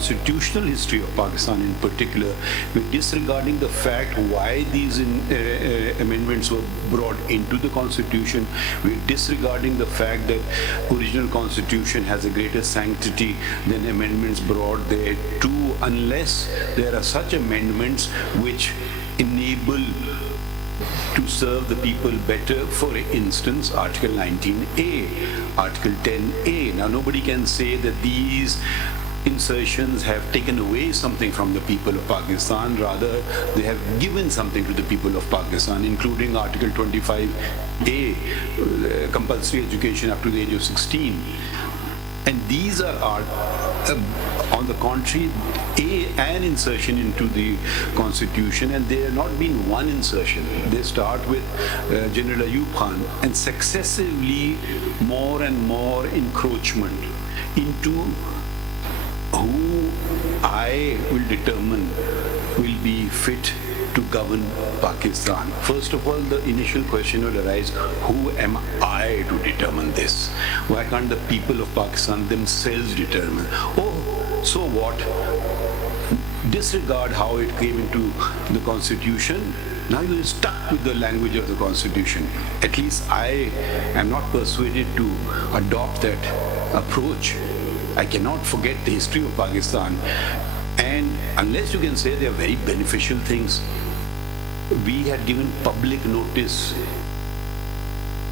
constitutional history of Pakistan in particular, we're disregarding the fact why these amendments were brought into the constitution. We're disregarding the fact that original constitution has a greater sanctity than amendments brought there too, unless there are such amendments which enable to serve the people better. For instance, Article 19A, Article 10A. Now, nobody can say that these insertions have taken away something from the people of Pakistan. Rather, they have given something to the people of Pakistan, including Article 25A, compulsory education up to the age of 16. And these are on the contrary, an insertion into the constitution, and they have not been one insertion. They start with General Ayub Khan, and successively more and more encroachment into who I will determine will be fit to govern Pakistan. First of all, the initial question will arise, who am I to determine this? Why can't the people of Pakistan themselves determine? Oh, so what? Disregard how it came into the constitution. Now you're stuck with the language of the constitution. At least I am not persuaded to adopt that approach. I cannot forget the history of Pakistan. And unless you can say they are very beneficial things, we had given public notice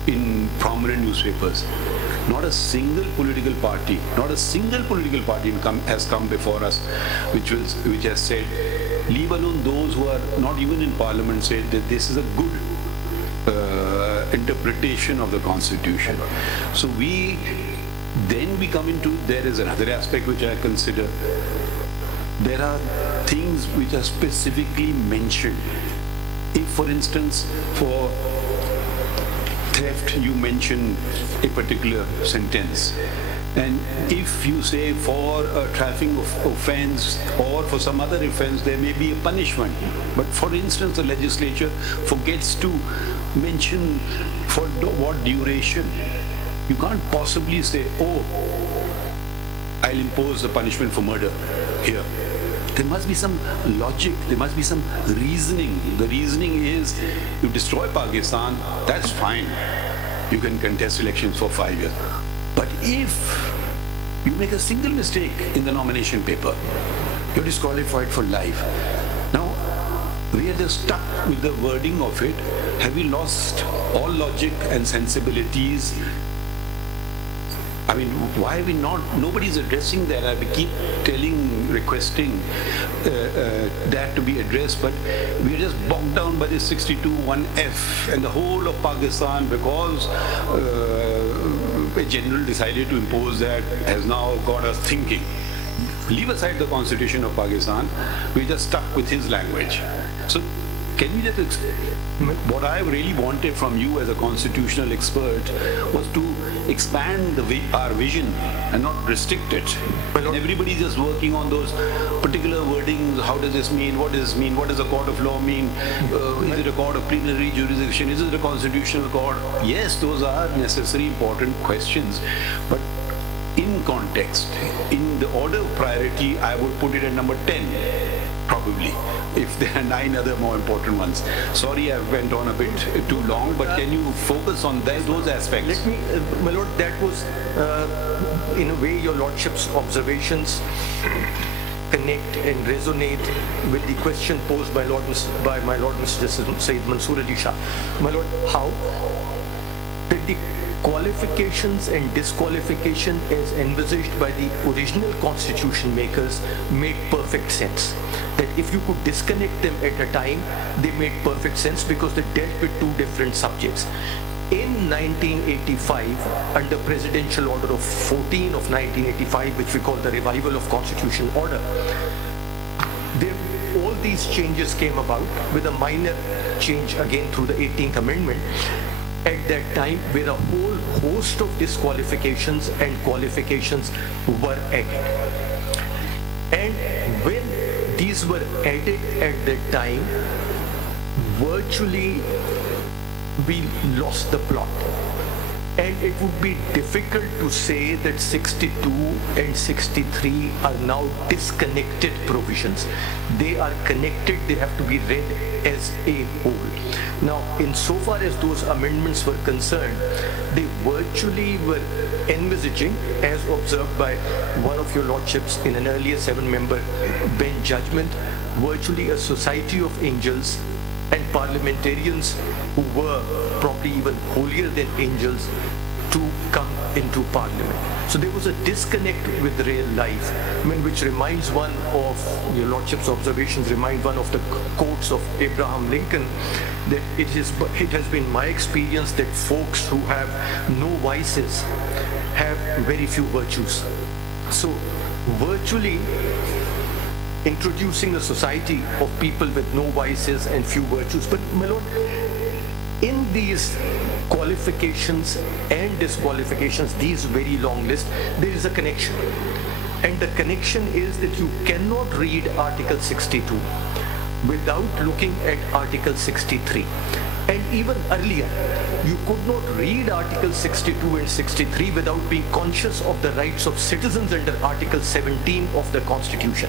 in prominent newspapers. Not a single political party has come before us which has said, leave alone those who are not even in parliament, said that this is a good interpretation of the constitution. So we come into, there is another aspect which I consider. There are things which are specifically mentioned. If, for instance, for theft, you mention a particular sentence, and if you say for a traffic offense or for some other offense, there may be a punishment. But for instance, the legislature forgets to mention for what duration. You can't possibly say, oh, I'll impose the punishment for murder here. There must be some logic, there must be some reasoning. The reasoning is, you destroy Pakistan, that's fine. You can contest elections for 5 years. But if you make a single mistake in the nomination paper, you're disqualified for life. Now, we are just stuck with the wording of it. Have we lost all logic and sensibilities? I mean, why are we not? Nobody's addressing that. I keep requesting that to be addressed, but we are just bogged down by this 62(1)(f) and the whole of Pakistan, because a general decided to impose that, has now got us thinking. Leave aside the constitution of Pakistan, we're just stuck with his language. So can we just, what I really wanted from you as a constitutional expert was to expand our vision and not restrict it. When everybody's just working on those particular wordings, how does this mean, what does this mean, what does a court of law mean, is it a court of plenary jurisdiction, is it a constitutional court? Yes, those are necessary, important questions, but in context, in the order of priority, I would put it at number 10. Probably, if there are 9 other more important ones. Sorry, I went on a bit too long, but can you focus on those aspects? Let me, my lord, that was in a way your lordship's observations connect and resonate with the question posed by my lord Mr. Justice Sayyid Mansoor Ali Shah. My lord, how did the qualifications and disqualification as envisaged by the original constitution makers made perfect sense? That if you could disconnect them at a time, they made perfect sense because they dealt with 2 different subjects. In 1985, under Presidential Order of 14 of 1985, which we call the Revival of Constitutional Order, all these changes came about with a minor change again through the 18th Amendment. At that time, where a whole host of disqualifications and qualifications were added. And when these were added at that time, virtually we lost the plot. And it would be difficult to say that 62 and 63 are now disconnected provisions. They are connected, they have to be read as a whole. Now, insofar as those amendments were concerned, they virtually were envisaging, as observed by one of your lordships in an earlier 7-member bench judgment, virtually a society of angels and parliamentarians who were probably even holier than angels to come into parliament. So there was a disconnect with real life, which reminds one of your lordship's observations, remind one of the quotes of Abraham Lincoln, that it has been my experience that folks who have no vices have very few virtues. So virtually introducing a society of people with no vices and few virtues. But my lord, in these qualifications and disqualifications, these very long lists, there is a connection. And the connection is that you cannot read Article 62 without looking at Article 63. And even earlier, you could not read Article 62 and 63 without being conscious of the rights of citizens under Article 17 of the Constitution.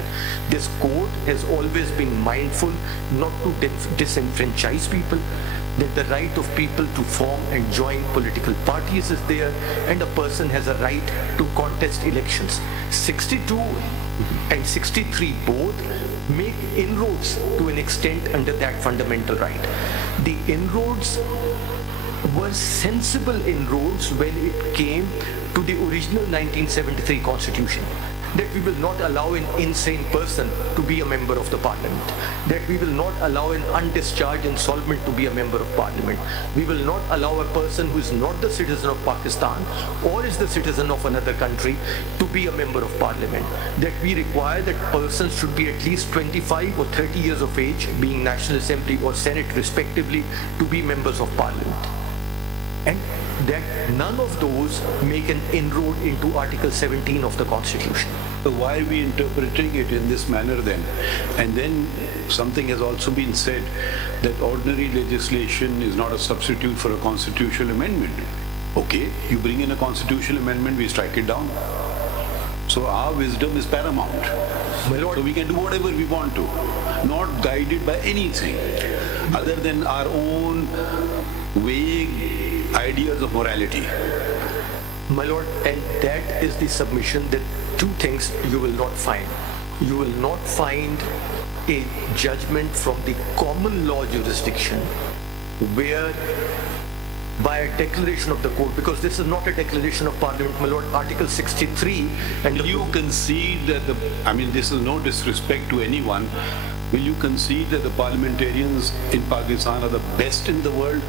This court has always been mindful not to disenfranchise people, that the right of people to form and join political parties is there, and a person has a right to contest elections. 62 and 63 both make inroads to an extent under that fundamental right. The inroads were sensible inroads when it came to the original 1973 Constitution, that we will not allow an insane person to be a member of the parliament, that we will not allow an undischarged insolvent to be a member of parliament, we will not allow a person who is not the citizen of Pakistan or is the citizen of another country to be a member of parliament, that we require that persons should be at least 25 or 30 years of age, being National Assembly or Senate respectively, to be members of parliament. And that none of those make an inroad into Article 17 of the Constitution. So why are we interpreting it in this manner then? And then something has also been said that ordinary legislation is not a substitute for a constitutional amendment. Okay, you bring in a constitutional amendment, we strike it down. So our wisdom is paramount. My lord, so we can do whatever we want to, not guided by anything other than our own vague ideas of morality. My lord, and that is the submission that two things you will not find. You will not find a judgment from the common law jurisdiction where by a declaration of the court, because this is not a declaration of parliament, my lord, Article 63. And will you concede that this is no disrespect to anyone, will you concede that the parliamentarians in Pakistan are the best in the world?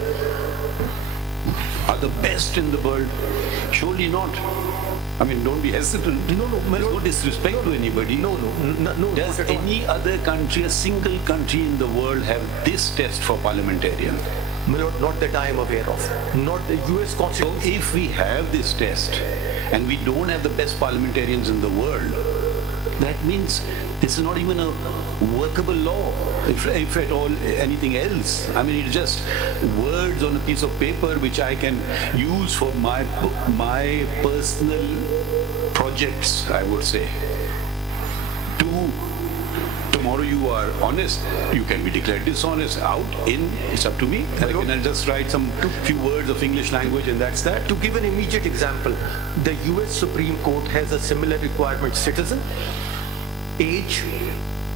Are the best in the world? Surely not. Don't be hesitant. No, there's no disrespect to anybody. No. Does any other country, a single country in the world, have this test for parliamentarian? My lord, not that I am aware of. Not the US Constitution. So if we have this test and we don't have the best parliamentarians in the world, that means this is not even a workable law, if at all anything else. It's just words on a piece of paper which I can use for my personal projects, I would say. Tomorrow you are honest, you can be declared dishonest, out, in, it's up to me. And I'll just write some few words of English language and that's that. To give an immediate example, the US Supreme Court has a similar requirement: citizen, age.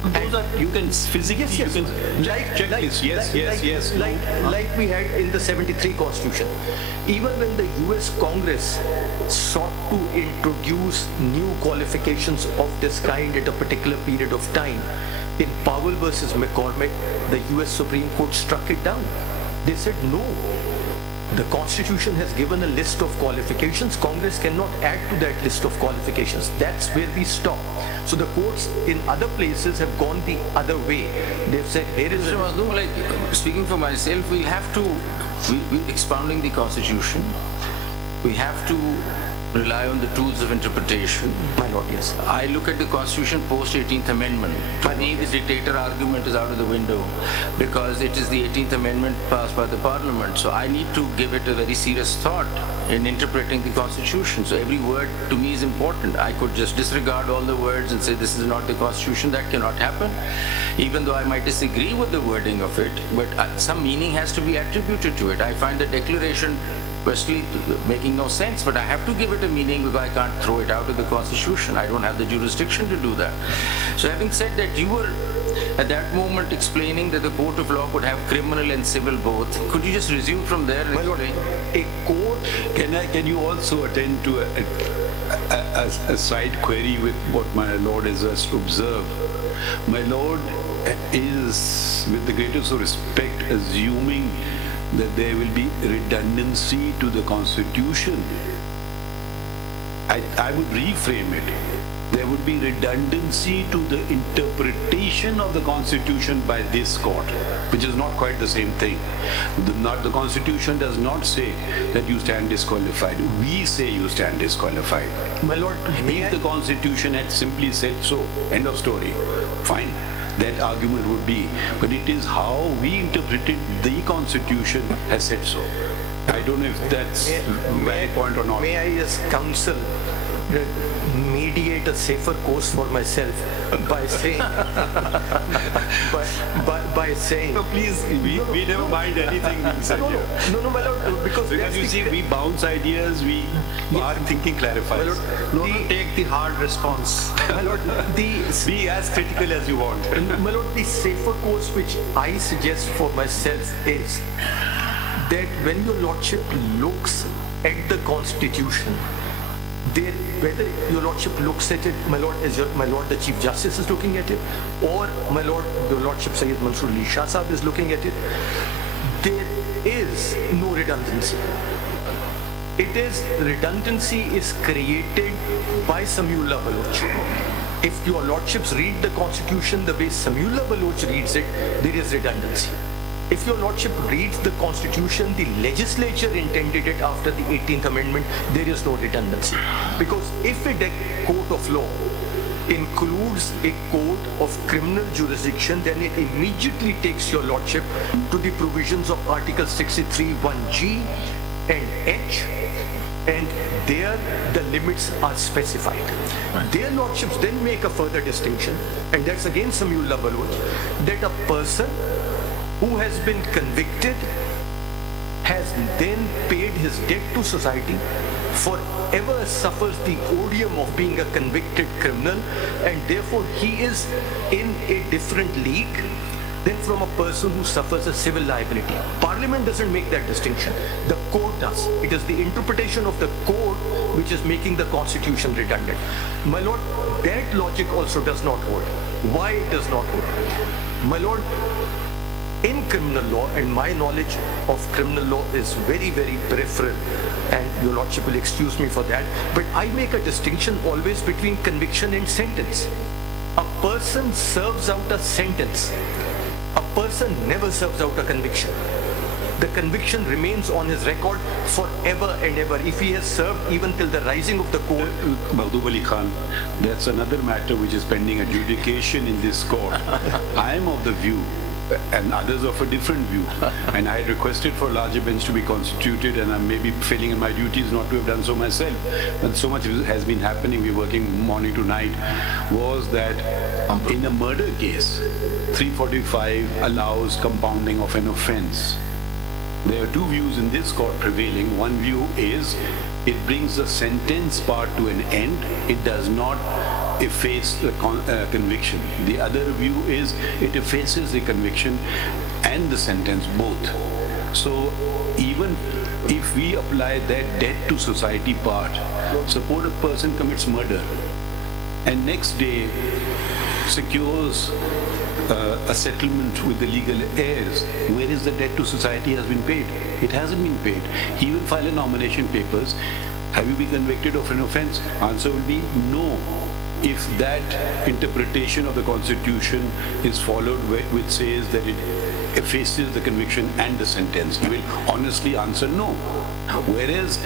Those are, you can physically, yes. You can check this, yes. Like we had in the 73 Constitution. Even when the US Congress sought to introduce new qualifications of this kind at a particular period of time, in Powell versus McCormick, the US Supreme Court struck it down. They said no. The Constitution has given a list of qualifications. Congress cannot add to that list of qualifications. That's where we stop. So the courts in other places have gone the other way. They've said, here is speaking for myself, we have to, expounding the Constitution, we have to rely on the tools of interpretation. My Lord, yes. I look at the Constitution post 18th Amendment. To me, the dictator argument is out of the window because it is the 18th Amendment passed by the Parliament. So I need to give it a very serious thought in interpreting the Constitution. So every word to me is important. I could just disregard all the words and say this is not the Constitution. That cannot happen, even though I might disagree with the wording of it, but some meaning has to be attributed to it. I find the declaration personally making no sense, but I have to give it a meaning because I can't throw it out of the Constitution. I don't have the jurisdiction to do that. So having said that, you were at that moment explaining that the court of law could have criminal and civil both. Could you just resume from there and explain? A court... Can you also attend to a side query with what my Lord has just observed? My Lord is, with the greatest of respect, assuming that there will be redundancy to the Constitution. I would reframe it. There would be redundancy to the interpretation of the Constitution by this court, which is not quite the same thing. The Constitution does not say that you stand disqualified. We say you stand disqualified. My Lord, if the Constitution had simply said so, end of story, fine. That argument would be, but it is how we interpreted the Constitution has said so. I don't know if that's a valid point or not. May I just counsel, mediate a safer course for myself by saying, by saying. No, please, we never mind anything being said here. No, my Lord, because you see, we bounce ideas, our thinking clarifies. Take the hard response. My Lord, be as critical as you want. My Lord, the safer course which I suggest for myself is that when your Lordship looks at the Constitution, whether your Lordship looks at it, my Lord, as my Lord the Chief Justice is looking at it, or my Lord, your Lordship Sayyid Mansoor Ali Shah Sahab is looking at it, there is no redundancy. Redundancy is created by Samuillah Baloch. If your Lordships read the Constitution the way Samuillah Baloch reads it, there is redundancy. If your Lordship reads the Constitution, the legislature intended it after the 18th Amendment, there is no redundancy. Because if a court of law includes a court of criminal jurisdiction, then it immediately takes your Lordship to the provisions of Article 63, 1G and H, and there the limits are specified. Right. Their Lordships then make a further distinction, and that's again Samuillah Baloch, that a person who has been convicted has then paid his debt to society, forever suffers the odium of being a convicted criminal, and therefore he is in a different league than from a person who suffers a civil liability. Parliament doesn't make that distinction. The court does. It is the interpretation of the court which is making the Constitution redundant. My Lord, that logic also does not hold. Why it does not hold? My Lord, in criminal law, and my knowledge of criminal law is very, very peripheral, and your Lordship will excuse me for that, but I make a distinction always between conviction and sentence. A person serves out a sentence. A person never serves out a conviction. The conviction remains on his record forever and ever. If he has served even till the rising of the court. Mahdub Ali Khan, that's another matter which is pending adjudication in this court. I am of the view, and others of a different view, and I had requested for a larger bench to be constituted, and I may be failing in my duties not to have done so myself, but so much has been happening, we're working morning to night, was that in a murder case, 345 allows compounding of an offense. There are two views in this court prevailing. One view is it brings the sentence part to an end, it does not efface the conviction. The other view is it effaces the conviction and the sentence both. So even if we apply that debt to society part, suppose a person commits murder and next day secures a settlement with the legal heirs, where is the debt to society has been paid? It hasn't been paid. He will file a nomination papers. Have you been convicted of an offense? Answer will be no. if that interpretation of the Constitution is followed, which says that it effaces the conviction and the sentence, he will honestly answer no. Whereas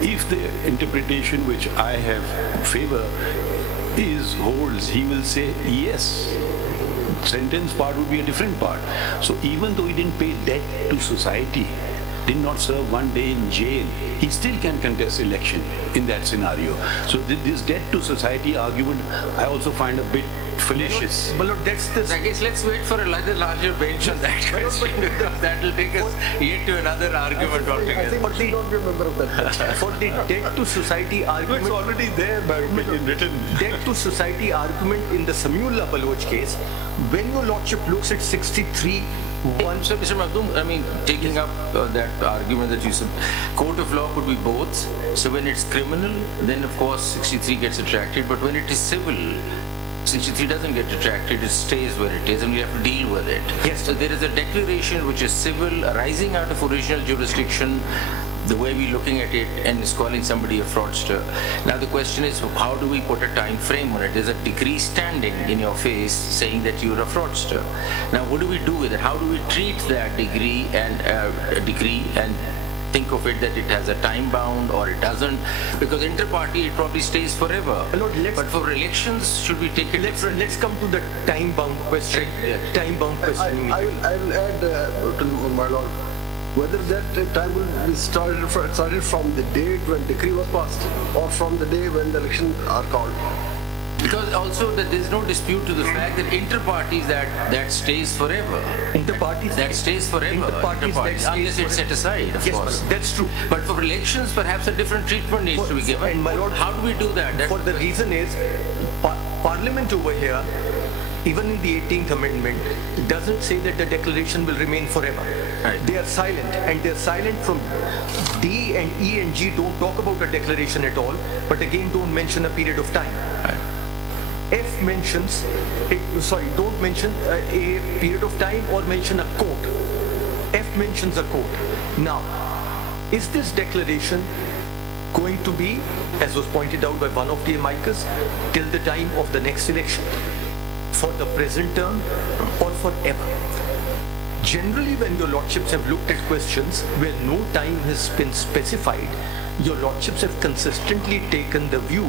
if the interpretation which I have favor holds, he will say yes. Sentence part would be a different part. So even though he didn't pay debt to society, did not serve one day in jail, he still can contest election in that scenario. So this debt to society argument, I also find a bit fallacious. But look, that's the... I guess let's wait for a larger bench on that question, because that will take us yet to another argument altogether. For the debt to society argument... It's already there, by opinion, written. Debt to society argument in the Samuel Baloch case, when your lordship looks at 63... So, Mr. Makhdoom, I mean, taking up that argument that you said, court of law could be both. So when it's criminal, then of course 63 gets retracted, but when it is civil, 63 doesn't get retracted, it stays where it is and we have to deal with it. Yes. So there is a declaration which is civil, arising out of original jurisdiction, the way we're looking at it, and is calling somebody a fraudster. Now the question is, how do we put a time frame on it? There's a decree standing in your face saying that you're a fraudster. Now what do we do with it? How do we treat that degree and think of it that it has a time bound or it doesn't? Because inter-party it probably stays forever. Lord, but for elections, should we take it? Let's come to the time bound question. Time bound question. I will add to my lord, whether that time will be started from the date when decree was passed or from the day when the elections are called. Because also that there's no dispute to the fact that inter-parties that stays forever. Inter-parties that stays forever. Inter-parties unless it's set aside, of course. That's true. But for elections, perhaps a different treatment needs to be given. And my lord, how do we do that? For the reason is, Parliament over here, even in the 18th Amendment, doesn't say that the declaration will remain forever. Right. They are silent, and they're silent from D and E and G don't talk about a declaration at all, but again don't mention a period of time. Right. F mentions, don't mention a period of time or mention a court. F mentions a court. Now, is this declaration going to be, as was pointed out by one of the amicus, till the time of the next election? For the present term or forever? Generally, when your lordships have looked at questions where no time has been specified, your lordships have consistently taken the view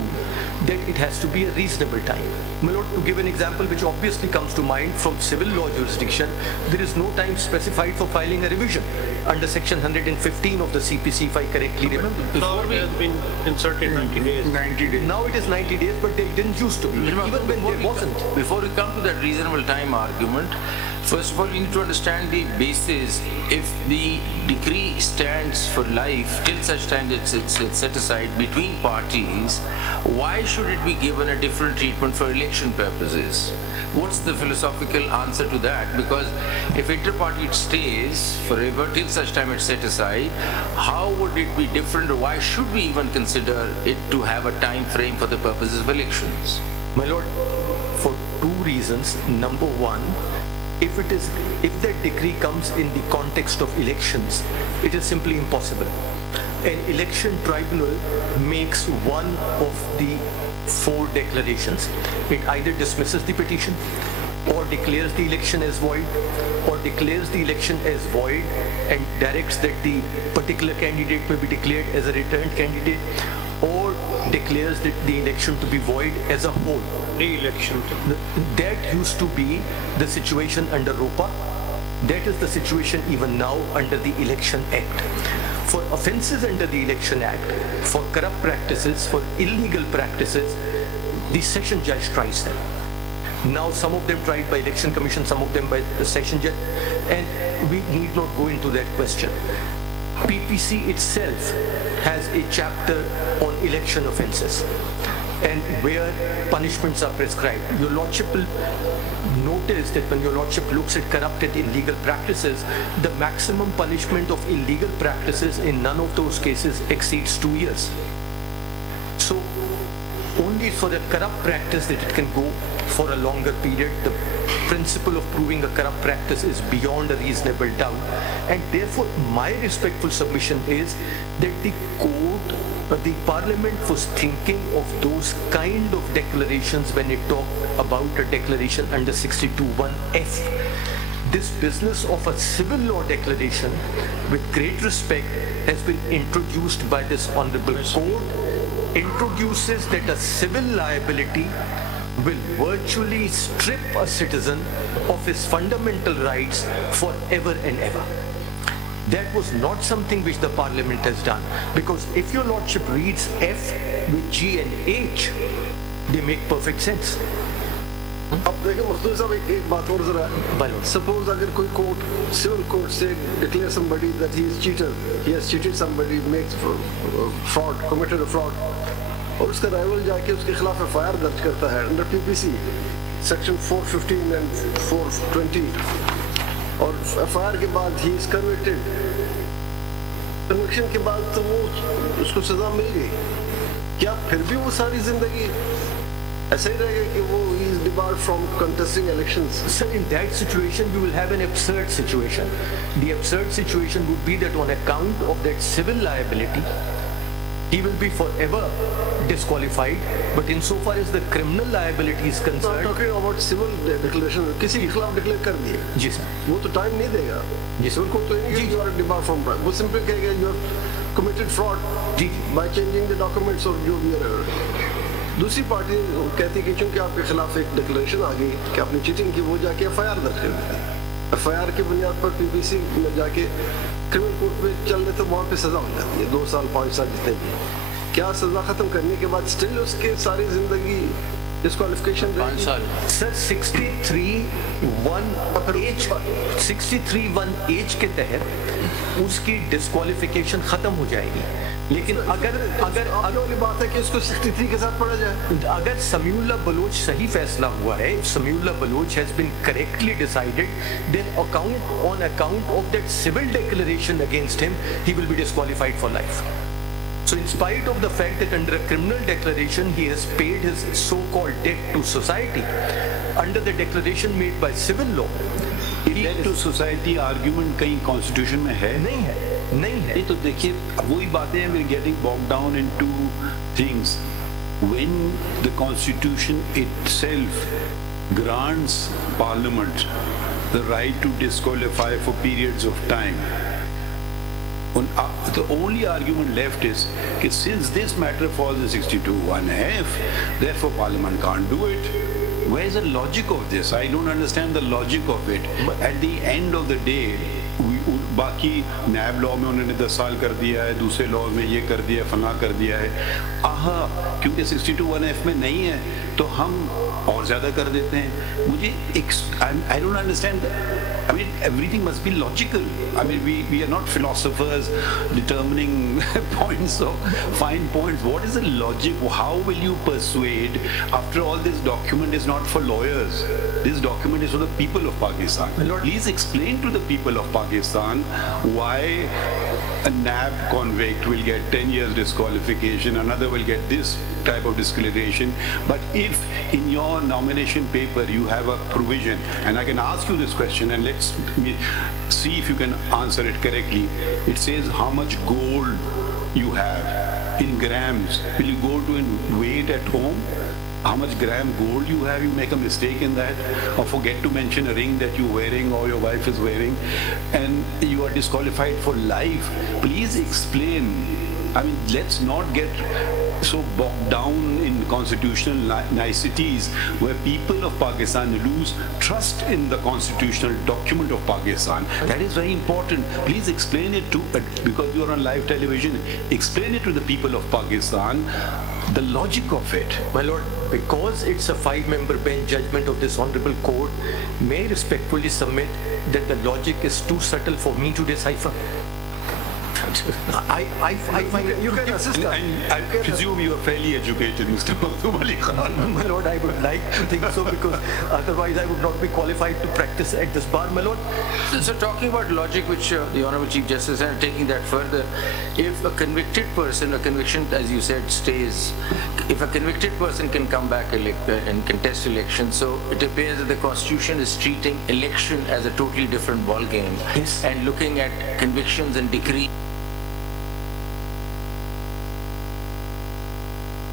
that it has to be a reasonable time. My lord, to give an example which obviously comes to mind from civil law jurisdiction, there is no time specified for filing a revision under section 115 of the CPC, if I correctly remember. Now it has been inserted 90 days. 90 days. Now it is 90 days, but they didn't used to be, even when there wasn't. Before we come to that reasonable time argument, first of all, we need to understand the basis. If the decree stands for life till such time that it's set aside between parties, why should it be given a different treatment for election purposes? What's the philosophical answer to that? Because if inter-party it stays forever till such time it's set aside, how would it be different, or why should we even consider it to have a time frame for the purposes of elections? My lord, for two reasons. Number one, if that decree comes in the context of elections, it is simply impossible. An election tribunal makes one of the four declarations. It either dismisses the petition, or declares the election as void, or declares the election as void and directs that the particular candidate may be declared as a returned candidate, or declares that the election to be void as a whole. Re-election. That used to be the situation under ROPA. That is the situation even now under the Election Act. For offences under the Election Act, for corrupt practices, for illegal practices, the session judge tries them. Now some of them tried by Election Commission, some of them by the session judge, and we need not go into that question. PPC itself has a chapter on election offences and where punishments are prescribed. Your lordship will notice that when your lordship looks at corrupted illegal practices, the maximum punishment of illegal practices in none of those cases exceeds 2 years. So only for the corrupt practice that it can go for a longer period. The principle of proving a corrupt practice is beyond a reasonable doubt, and therefore my respectful submission is that the court the Parliament was thinking of those kind of declarations when it talked about a declaration under 62(1)(f). This business of a civil law declaration, with great respect, has been introduced by this Honorable Court, introduces that a civil liability will virtually strip a citizen of his fundamental rights forever and ever. That was not something which the Parliament has done, because if your Lordship reads F with G and H, they make perfect sense. अब देखिए मुख्तलिफ साहब एक बात और जरा suppose अगर कोई कोर्ट सिविल कोर्ट से declare somebody that he is cheater he has cheated somebody makes fraud committed a fraud और उसका राइवल जाके उसके खिलाफ एफआईआर दर्ज करता है अंडर पीपीसी सेक्शन 415 एंड 420 और एफआईआर के बाद ही इज कन्विक्टेड कन्विक्शन के बाद तो वो उसको सजा मिल गई क्या फिर भी वो सारी जिंदगी ऐसा ही रहेगा कि वो is debarred from contesting elections? Sir, in that situation, you will have an absurd situation. The absurd situation would be that on account of that civil liability, he will be forever disqualified. But insofar as the criminal liability is concerned, talking about civil declaration, किसी के खिलाफ declare कर दिए, जी sir, वो तो time नहीं देगा. जी civil court तो नहीं you are debarred from crime. वो सिंपली कहेगा you have committed fraud by changing the documents और जो भी है. दूसरी पार्टी कहती है कि चूंकि आपके खिलाफ एक डिक्लेरेशन आ गई कि आपने चीटिंग की वो जाके एफआईआर दर्ज कर देती है एफआईआर की बुनियाद पर पीपीसी में जाके क्रिमिनल कोर्ट में चलने तो वहाँ पे सजा हो जाती है 2 साल 5 साल जितने भी क्या सजा खत्म करने के बाद स्टिल उसके सारी जिंदगी डिस्क्वालिफिकेशन 5 साल सर 63(1)(h) के तहत उसकी डिस्क्वालिफिकेशन खत्म हो जाएगी लेकिन अगर वाली बात है कि इसको 63 के साथ पढ़ा जाए अगर समीउल्लाह बलोच सही फैसला हुआ है Samiullah Baloch has been correctly decided then on account of that civil declaration against him he will be disqualified for life. So in spite of the fact that under a criminal declaration he has paid his so-called debt to society, under the declaration made by civil law, debt to society argument कहीं constitution में है? नहीं है. नहीं तो देखिए वही बातें हैं we're getting bogged down into things. When the constitution itself grants parliament the right to disqualify for periods of time, the only argument left is that since this matter falls in 62(1)(f), therefore Parliament can't do it. Where's the logic of this? I don't understand the logic of it. At the end of the day, बाकी नैब law में उन्होंने 10 साल कर दिया है, दूसरे law में ये कर दिया, फला कर दिया है. क्योंकि 62(1)(f) में नहीं है तो हम और ज्यादा कर देते हैं. मुझे I don't understand. I mean, everything must be logical. I mean, we are not philosophers determining points or fine points. What is the logic? How will you persuade? After all, this document is not for lawyers. This document is for the people of Pakistan. Please explain to the people of Pakistan why a NAB convict will get 10 years disqualification, another will get this type of disqualification. But if in your nomination paper you have a provision, and I can ask you this question and let's see if you can answer it correctly. It says how much gold you have in grams. Will you go to and weigh it at home? How much gram gold you have? You make a mistake in that, or forget to mention a ring that you're wearing or your wife is wearing, and you are disqualified for life. Please explain. I mean, let's not get so bogged down in constitutional niceties where people of Pakistan lose trust in the constitutional document of Pakistan. That is very important. Please explain it to, because you are on live television, explain it to the people of Pakistan, the logic of it. My lord, because it's a 5-member bench judgment of this honorable court, may I respectfully submit that the logic is too subtle for me to decipher. I find you can assist us. And I presume you are fairly educated, Mr. Makhdoom Ali Khan. My lord, I would like to think so, because otherwise I would not be qualified to practice at this bar, my lord. So talking about logic, which the Honorable Chief Justice, and taking that further, if a convicted person, a conviction, as you said, stays, if a convicted person can come back and contest election, so it appears that the Constitution is treating election as a totally different ball game. Yes. And looking at convictions and decrees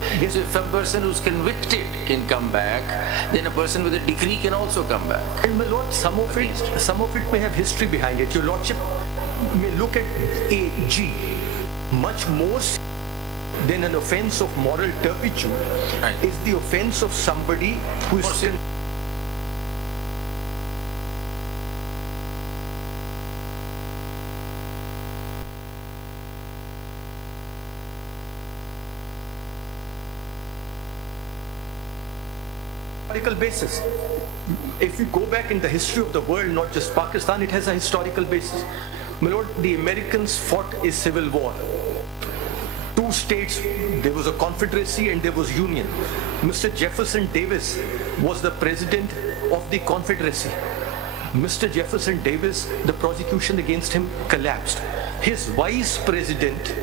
So if a person who's convicted can come back, then a person with a decree can also come back. And my lord, some of it may have history behind it. Your lordship may look at AG much more than an offense of moral turpitude is the offense of somebody who is historical basis. If we go back in the history of the world, not just Pakistan, it has a historical basis. My lord, the Americans fought a civil war. Two states, there was a confederacy and there was union. Mr. Jefferson Davis was the president of the confederacy. Mr. Jefferson Davis, the prosecution against him collapsed. His vice president,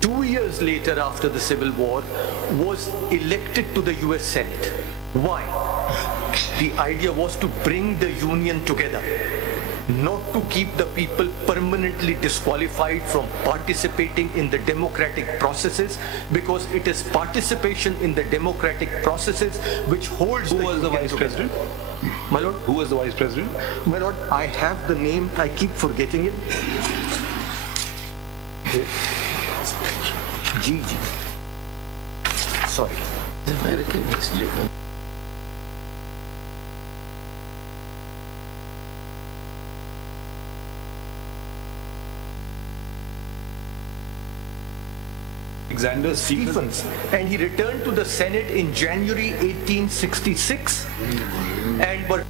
2 years later after the Civil War, was elected to the US Senate. Why? The idea was to bring the union together, not to keep the people permanently disqualified from participating in the democratic processes, because it is participation in the democratic processes which holds Who was the vice president? My lord, Who was the vice president? my lord, I have the name, I keep forgetting it. Gigi. Sorry. American history. Alexander Stephens, and he returned to the Senate in January 1866 and but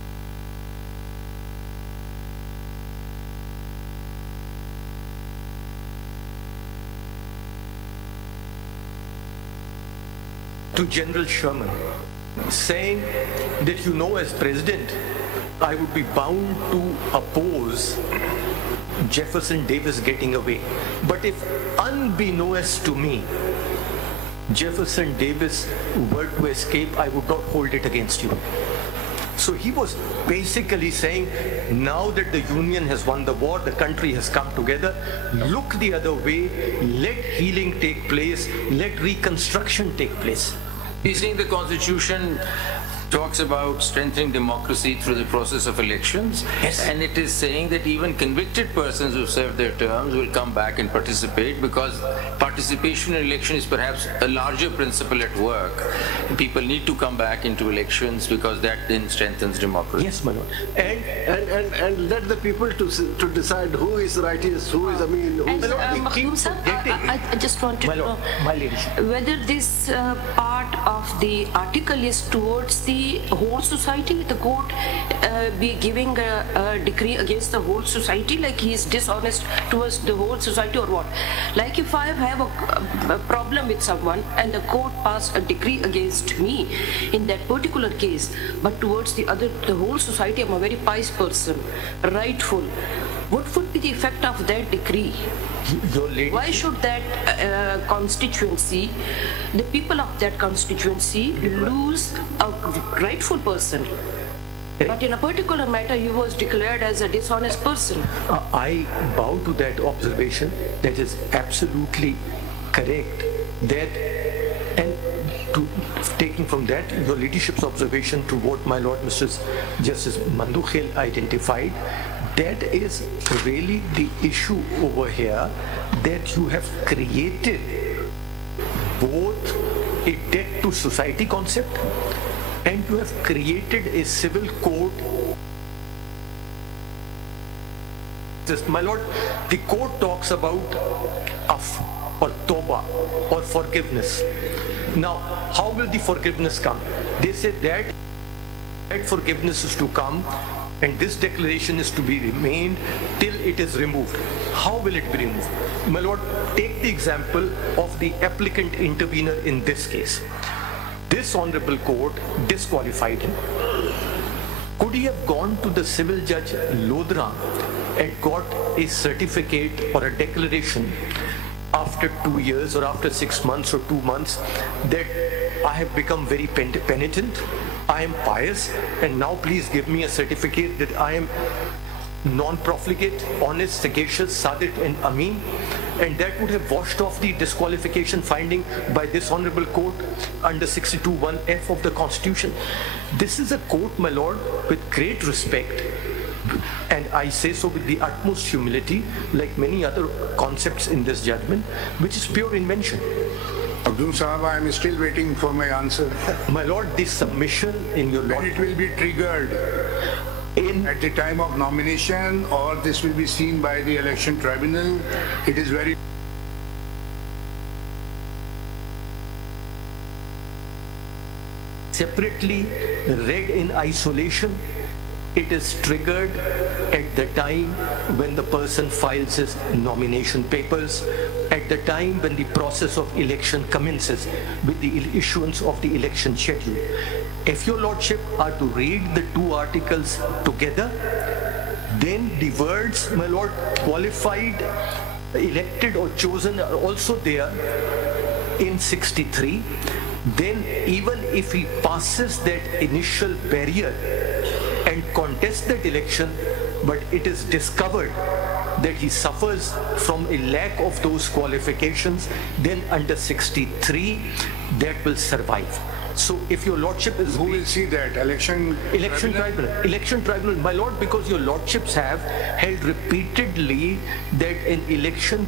to General Sherman, saying that, you know, as president, I would be bound to oppose Jefferson Davis getting away. But if unbeknownst to me, Jefferson Davis were to escape, I would not hold it against you. So he was basically saying, now that the Union has won the war, the country has come together, look the other way, let healing take place, let reconstruction take place. He's saying the Constitution talks about strengthening democracy through the process of elections, and it is saying that even convicted persons who serve their terms will come back and participate, because participation in election is perhaps a larger principle at work. People need to come back into elections because that then strengthens democracy. Yes, my lord. And let the people to decide who is righteous, who is who And is Mahmood sir, I just wanted to know whether this part of the article is towards the whole society, the court be giving a decree against the whole society, like he is dishonest towards the whole society, or what? Like if I have a problem with someone and the court passed a decree against me in that particular case, but towards the whole society, I'm a very pious person, rightful. What would be the effect of that decree? Why should that constituency, the people of that constituency, lose a rightful person? But in a particular matter, he was declared as a dishonest person. I bow to that observation. That is absolutely correct. That, and to taking from that, your leadership's observation to what my Lord Mr. Justice Mandukhil identified, that is really the issue over here, that you have created both a debt to society concept and you have created a civil code. My Lord, the court talks about af or Toba or forgiveness. Now, how will the forgiveness come? They say that forgiveness is to come and this declaration is to be remained till it is removed. How will it be removed? My Lord, take the example of the applicant intervener in this case. This honorable court disqualified him. Could he have gone to the civil judge Lodra and got a certificate or a declaration after 2 years or after 6 months or 2 months that I have become very penitent, I am pious, and now please give me a certificate that I am non-profligate, honest, sagacious, Sadiq and Amin, and that would have washed off the disqualification finding by this honorable court under 62(1)(f) of the Constitution. This is a court, my lord, with great respect, and I say so with the utmost humility, like many other concepts in this judgment, which is pure invention. Abdul Sahab, I am still waiting for my answer. My lord, this submission in your When it will be triggered at the time of nomination, or this will be seen by the election tribunal, it is very separately read in isolation. It is triggered at the time when the person files his nomination papers, at the time when the process of election commences with the issuance of the election schedule. If your lordship are to read the two articles together, then the words, my lord, qualified, elected or chosen are also there in 63. Then even if he passes that initial barrier and contests that election, but it is discovered that he suffers from a lack of those qualifications, then under 63, that will survive. So if your lordship is... Who will see that? Election tribunal. Election tribunal. My lord, because your lordships have held repeatedly that an election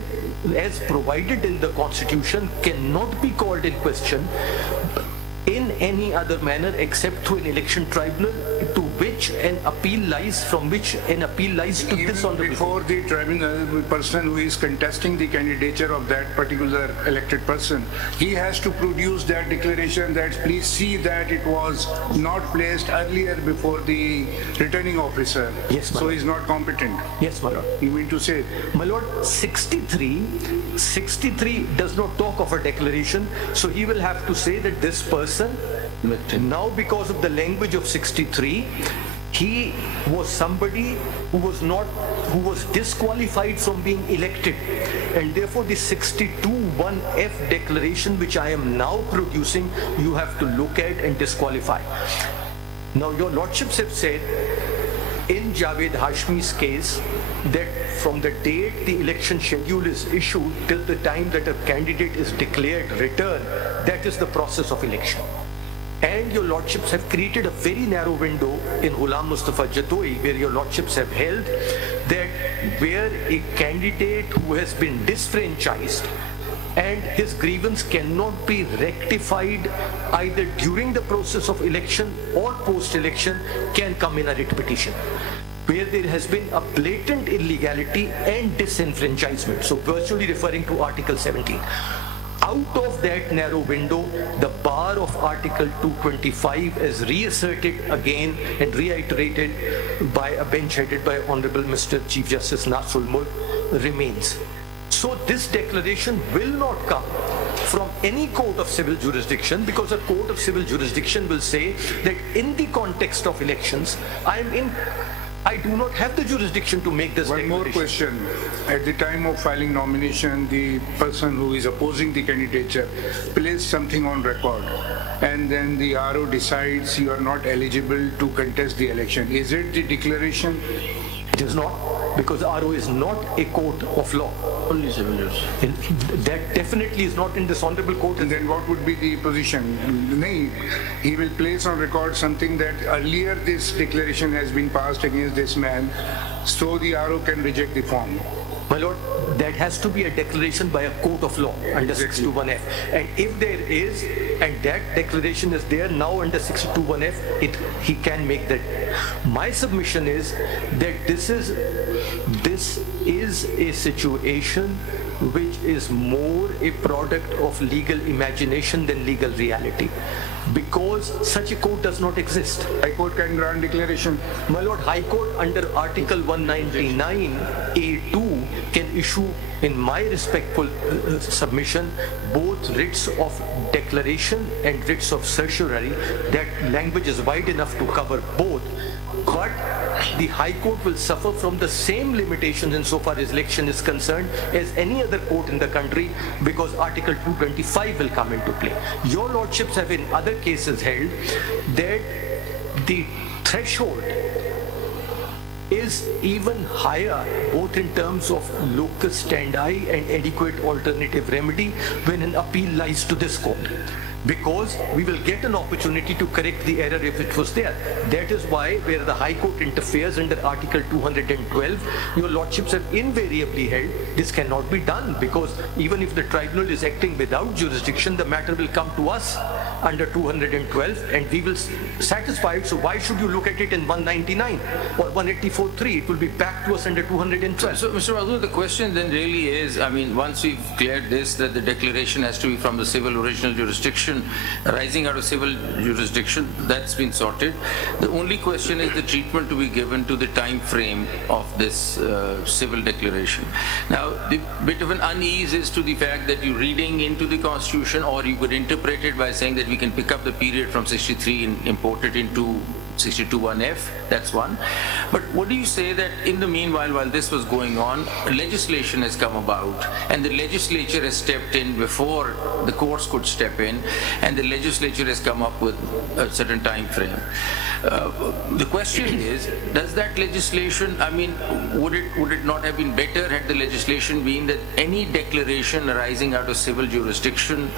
as provided in the Constitution cannot be called in question in any other manner except through an election tribunal to which an appeal lies, from which an appeal lies to this honorable. Before the tribunal, the person who is contesting the candidature of that particular elected person, he has to produce that declaration that please see that it was not placed earlier before the returning officer. Yes, my so lord. he's not competent. Yes, my lord. You mean to say? My lord, 63 does not talk of a declaration, so he will have to say that this person, now because of the language of 63, he was somebody who was disqualified from being elected, and therefore the 62(1)(f) declaration which I am now producing, you have to look at and disqualify. Now your lordships have said in Javed Hashmi's case that from the date the election schedule is issued till the time that a candidate is declared return, that is the process of election. And your lordships have created a very narrow window in Ghulam Mustafa Jatoi, where your lordships have held that where a candidate who has been disfranchised and his grievance cannot be rectified either during the process of election or post-election can come in a writ petition, where there has been a blatant illegality and disenfranchisement, so virtually referring to Article 17. Out of that narrow window, the bar of Article 225 is reasserted again and reiterated by a bench headed by Honorable Mr. Chief Justice Nasrul Mulk remains. So this declaration will not come from any court of civil jurisdiction, because a court of civil jurisdiction will say that in the context of elections, I do not have the jurisdiction to make this declaration. One more question. At the time of filing nomination, the person who is opposing the candidature placed something on record, and then the RO decides you are not eligible to contest the election. Is it the declaration? It is not, because RO is not a court of law. Only civil jurisdiction. That definitely is not in this honorable court. And then what would be the position? No, he will place on record something that earlier this declaration has been passed against this man, so the RO can reject the form. My lord, that has to be a declaration by a court of law under 62(1)(f). And if there is, and that declaration is there now under 62(1)(f), he can make that. My submission is that this is a situation which is more a product of legal imagination than legal reality, because such a court does not exist. High Court can grant declaration. My lord, High Court under Article 199(a)(2) can issue, in my respectful submission, both writs of declaration and writs of certiorari. That language is wide enough to cover both. But the High Court will suffer from the same limitations insofar as election is concerned as any other court in the country, because Article 225 will come into play. Your lordships have in other cases held that the threshold is even higher, both in terms of locus standi and adequate alternative remedy, when an appeal lies to this court. Because we will get an opportunity to correct the error if it was there. That is why, where the High Court interferes under Article 212, your lordships have invariably held this cannot be done, because even if the tribunal is acting without jurisdiction, the matter will come to us under 212 and we will satisfy it. So why should you look at it in 199 or 184.3? It will be back to us under 212. So, Mr. Madhu, the question then really is, I mean, once we've cleared this, that the declaration has to be from the civil original jurisdiction, arising out of civil jurisdiction, that's been sorted. The only question is the treatment to be given to the time frame of this civil declaration. Now, the bit of an unease is to the fact that you're reading into the Constitution, or you could interpret it by saying that we can pick up the period from 63 and import it into 62(1)(f), that's one. But what do you say that in the meanwhile, while this was going on, legislation has come about and the legislature has stepped in before the courts could step in, and the legislature has come up with a certain time frame. The question is, does that legislation, I mean, would it not have been better had the legislation been that any declaration arising out of civil jurisdiction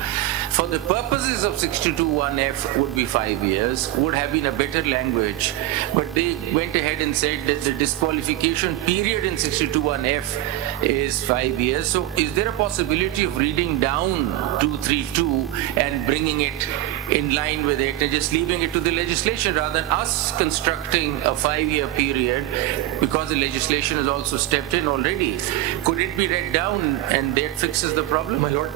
for the purposes of 62(1)(f) would be 5 years, would have been a better language, but they went ahead and said that the disqualification period in 62(1)(f) is 5 years. So is there a possibility of reading down 232 and bringing it in line with it and just leaving it to the legislation rather than us constructing a 5-year period, because the legislation has also stepped in already? Could it be read down and that fixes the problem? My lord,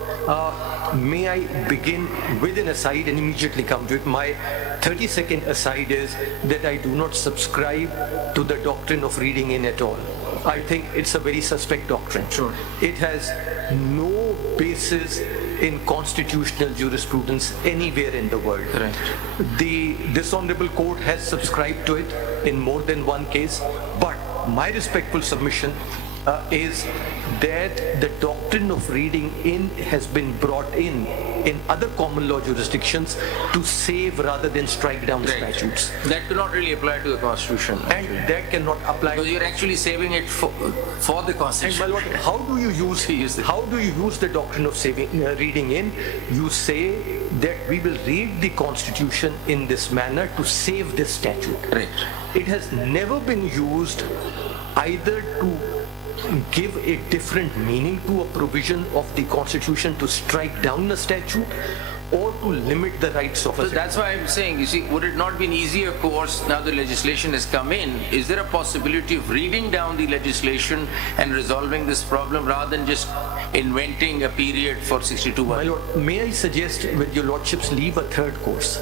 may I begin with an aside and immediately come to it? My 30-second aside is that I do not subscribe to the doctrine of reading in at all. I think it's a very suspect doctrine. Sure. It has no basis in constitutional jurisprudence anywhere in the world. Right. This honorable court has subscribed to it in more than one case, but my respectful submission is that the doctrine of reading in has been brought in other common law jurisdictions to save rather than strike down statutes. That cannot really apply to the Constitution. And that cannot apply. Because you're actually saving it for the Constitution. And my lord, how do you use the doctrine of reading in? You say that we will read the Constitution in this manner to save this statute. Right. It has never been used either to give a different meaning to a provision of the Constitution to strike down a statute or to limit the rights of a citizen. That's why I'm saying, you see, would it not be an easier course now the legislation has come in? Is there a possibility of reading down the legislation and resolving this problem rather than just inventing a period for 62(1)? My lord, may I suggest, with your lordship's leave, a third course?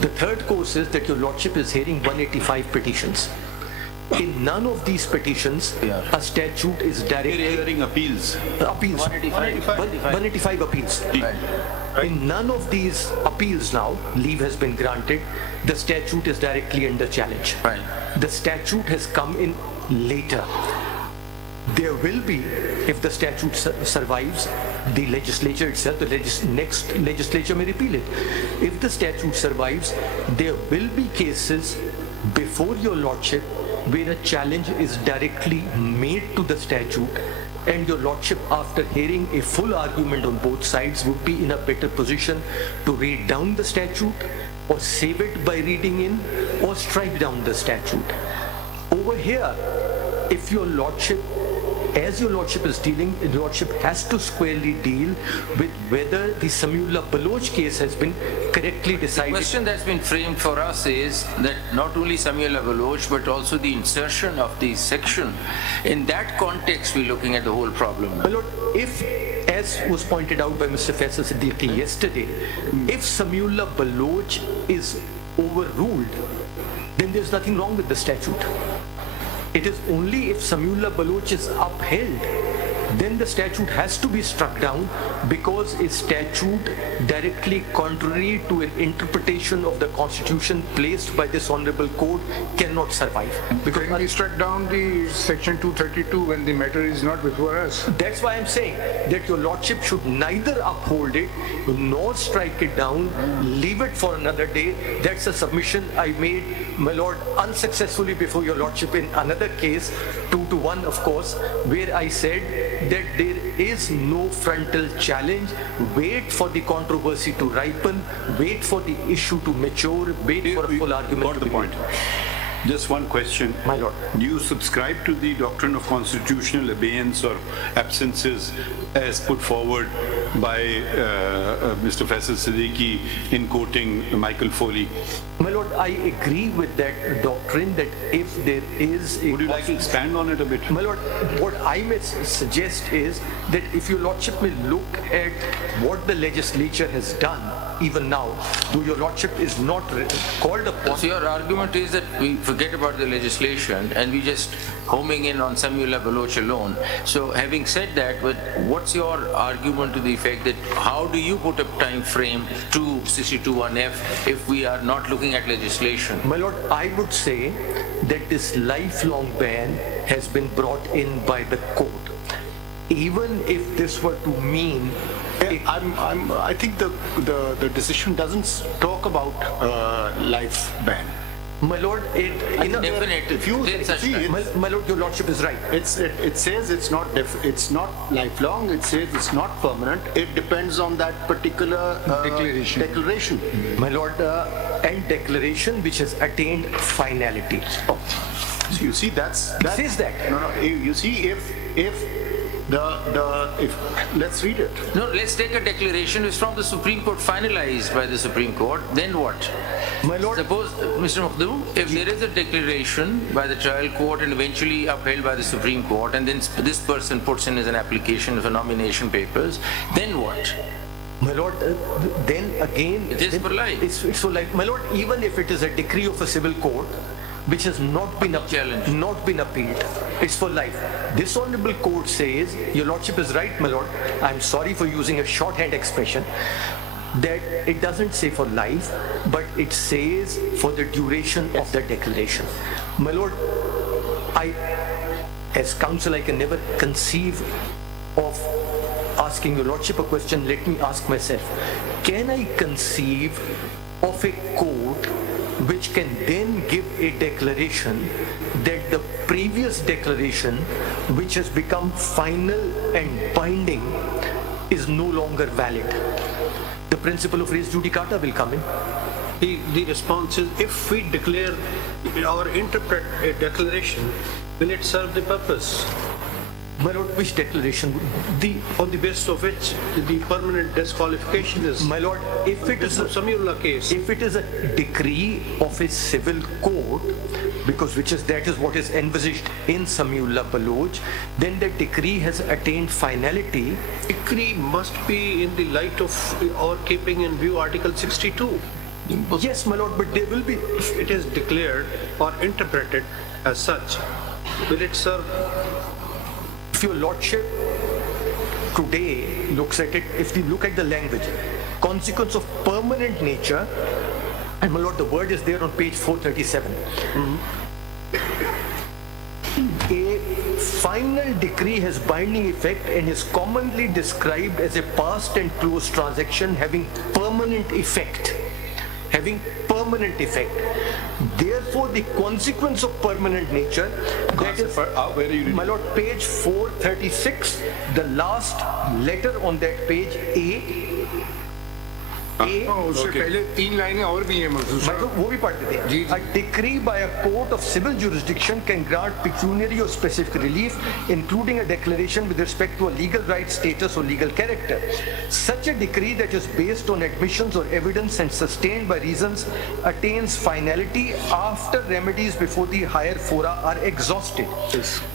The third course is that your lordship is hearing 185 petitions. In none of these petitions, a statute is directly... We're hearing appeals. 185 appeals. Right. In none of these appeals now, leave has been granted, the statute is directly under challenge. Right. The statute has come in later. There will be, if the statute survives, the legislature itself, the next legislature may repeal it. If the statute survives, there will be cases before your lordship where a challenge is directly made to the statute, and your lordship, after hearing a full argument on both sides, would be in a better position to read down the statute or save it by reading in or strike down the statute. Over here, if your lordship, as your lordship is dealing, your lordship has to squarely deal with whether the Samiullah Baloch case has been correctly decided. The question that's been framed for us is that not only Samiullah Baloch but also the insertion of the section. In that context, we're looking at the whole problem. My lord, if, as was pointed out by Mr. Faisal Siddiqui yesterday, if Samiullah Baloch is overruled, then there's nothing wrong with the statute. It is only if Samiullah Baloch is upheld then the statute has to be struck down because a statute directly contrary to an interpretation of the Constitution placed by this Honorable Court cannot survive. Because we struck down the Section 232 when the matter is not before us. That's why I'm saying that your Lordship should neither uphold it nor strike it down, leave it for another day. That's a submission I made, my Lord, unsuccessfully before your Lordship in another case, 2-1 of course, where I said that there is no frontal challenge. Wait for the controversy to ripen, wait for the issue to mature, wait for a full argument. Got the point. Just one question. My Lord. Do you subscribe to the doctrine of constitutional abeyance or absences as put forward by Mr. Faisal Siddiqui in quoting Michael Foley? My Lord, I agree with that doctrine that if there is a... Would you like to expand on it a bit? My Lord, what I may suggest is that if your Lordship will look at what the legislature has done, even now, though your Lordship is not called upon... So your argument is that we forget about the legislation and we just homing in on Samuel Baloch alone. So having said that, what's your argument to the effect that how do you put a time frame to 62(1)(f) if we are not looking at legislation? My Lord, I would say that this lifelong ban has been brought in by the court. Even if this were to mean... I think the decision doesn't talk about life ban. My Lord, my Lord, your Lordship is right. It says it's not lifelong. It says it's not permanent. It depends on that particular declaration. My Lord, and declaration which has attained finality. Oh. So you see, it says that. No. You see, if let's read it. No, let's take a declaration which is from the Supreme Court, finalized by the Supreme Court. Then what? My Lord, suppose, Mr. Makhdoom, if there is a declaration by the trial court and eventually upheld by the Supreme Court, and then this person puts in as an application for nomination papers, then what? My Lord, then again... It is for life. It's for life. My Lord, even if it is a decree of a civil court, which has not been appealed, it's for life. This Honorable Court says, your Lordship is right, my Lord, I'm sorry for using a shorthand expression, that it doesn't say for life, but it says for the duration of the declaration. My Lord, as counsel, I can never conceive of asking your Lordship a question. Let me ask myself, can I conceive of a court which can then give a declaration that the previous declaration, which has become final and binding, is no longer valid? The principle of res judicata will come in. The response is, if we declare or interpret a declaration, will it serve the purpose? My Lord, which declaration? On the basis of which the permanent disqualification is... My Lord, if it is a case, if it is a decree of a civil court, because that is what is envisaged in Samuel Baloch, then the decree has attained finality. Decree must be in the light of or keeping in view Article 62. Yes, my Lord, but there will be... If it is declared or interpreted as such, will it serve... If your Lordship today looks at it, if we look at the language, consequence of permanent nature, and my Lord, the word is there on page 437. A final decree has binding effect and is commonly described as a past and closed transaction having permanent effect. Therefore, the consequence of permanent nature, that is, where are you reading? My Lord, page 436, the last letter on that page, A. उससे पहले 3 लाइनें और भी हैं मखदूम साहब, वो भी पढ़ते थे. A decree by a court of civil jurisdiction can grant pecuniary or specific relief, including a declaration with respect to a legal right, status, or legal character. Such a decree that is based on admissions or evidence and sustained by reasons attains finality after remedies before the higher fora are exhausted.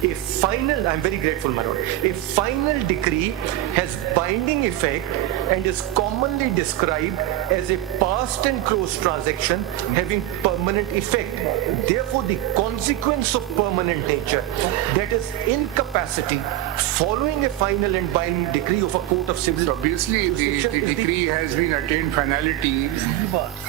A final, I'm very grateful, my Lord, a final decree has binding effect and is commonly described defined as a past and closed transaction having permanent effect. Therefore, the consequence of permanent nature, that is incapacity, following a final and binding decree of a court of civil. So obviously, the decree has been attained finality,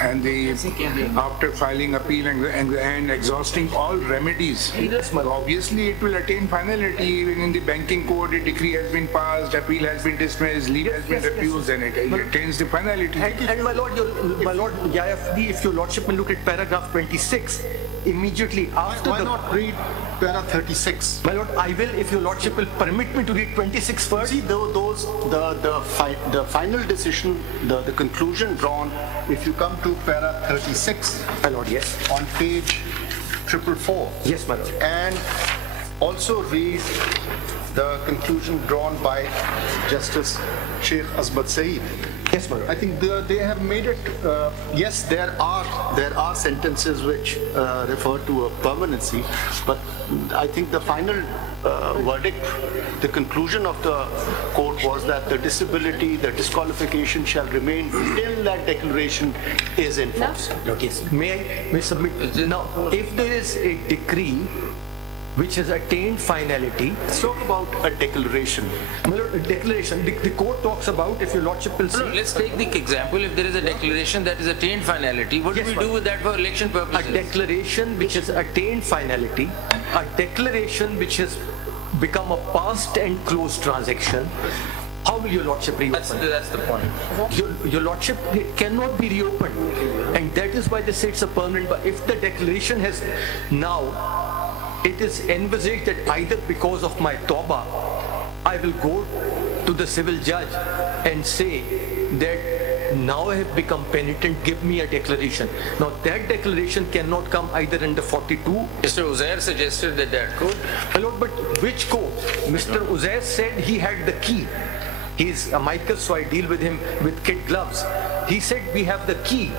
and after filing appeal and exhausting all remedies, obviously it will attain finality. Even in the banking code, a decree has been passed, appeal has been dismissed, leave has been refused, and it attains the finality. And my lord, if your lordship will look at paragraph 26, immediately after Why not read para 36? My lord, I will, if your lordship will permit me to read 26 first. See, the final decision, the conclusion drawn, if you come to para 36, my lord, yes, on page 444. Yes, my lord. And also read the conclusion drawn by Justice Sheikh Asbad Saeed. Yes, my lord. I think they have made it, yes, there are sentences which refer to a permanency, but I think the final verdict, the conclusion of the court was that the disability, the disqualification shall remain till that declaration is enforced. Yes. May I submit? Now, if there is a decree which has attained finality. Let's talk about a declaration. A declaration, the court talks about, if your lordship will see. No, let's take the example, if there is a declaration that is attained finality, what do we do with that for election purposes? A declaration which has attained finality, a declaration which has become a past and closed transaction, how will your lordship reopen? That's the point. Your lordship cannot be reopened, and that is why they say it's a permanent. But if the declaration has now, it is envisaged that either because of my Toba, I will go to the civil judge and say that now I have become penitent, give me a declaration. Now that declaration cannot come either under 42. Mr. Uzair suggested that could. Hello, but which court? Mr. Uzair said he had the key. He's amicus, so I deal with him with kid gloves. He said we have the key.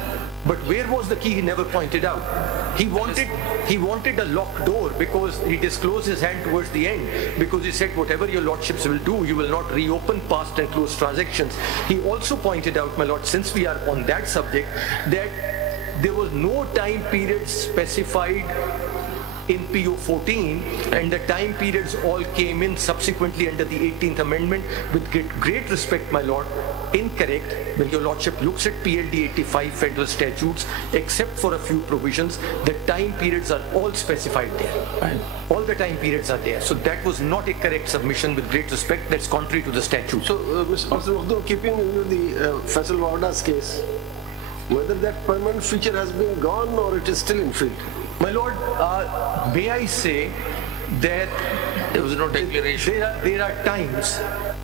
But where was the key? He never pointed out. He wanted a locked door because he disclosed his hand towards the end, because he said whatever your lordships will do, you will not reopen past and closed transactions. He also pointed out, my lord, since we are on that subject, that there was no time period specified in PO 14, and the time periods all came in subsequently under the 18th Amendment. With great respect, my lord, incorrect. When your lordship looks at PLD 85 federal statutes, except for a few provisions, the time periods are all specified there. Right. All the time periods are there. So that was not a correct submission. With great respect, that's contrary to the statute. So, Mr. Ukhdu, keeping the Faisalabad's case, whether that permanent feature has been gone or it is still in field? My lord, may I say that there was no declaration. There are times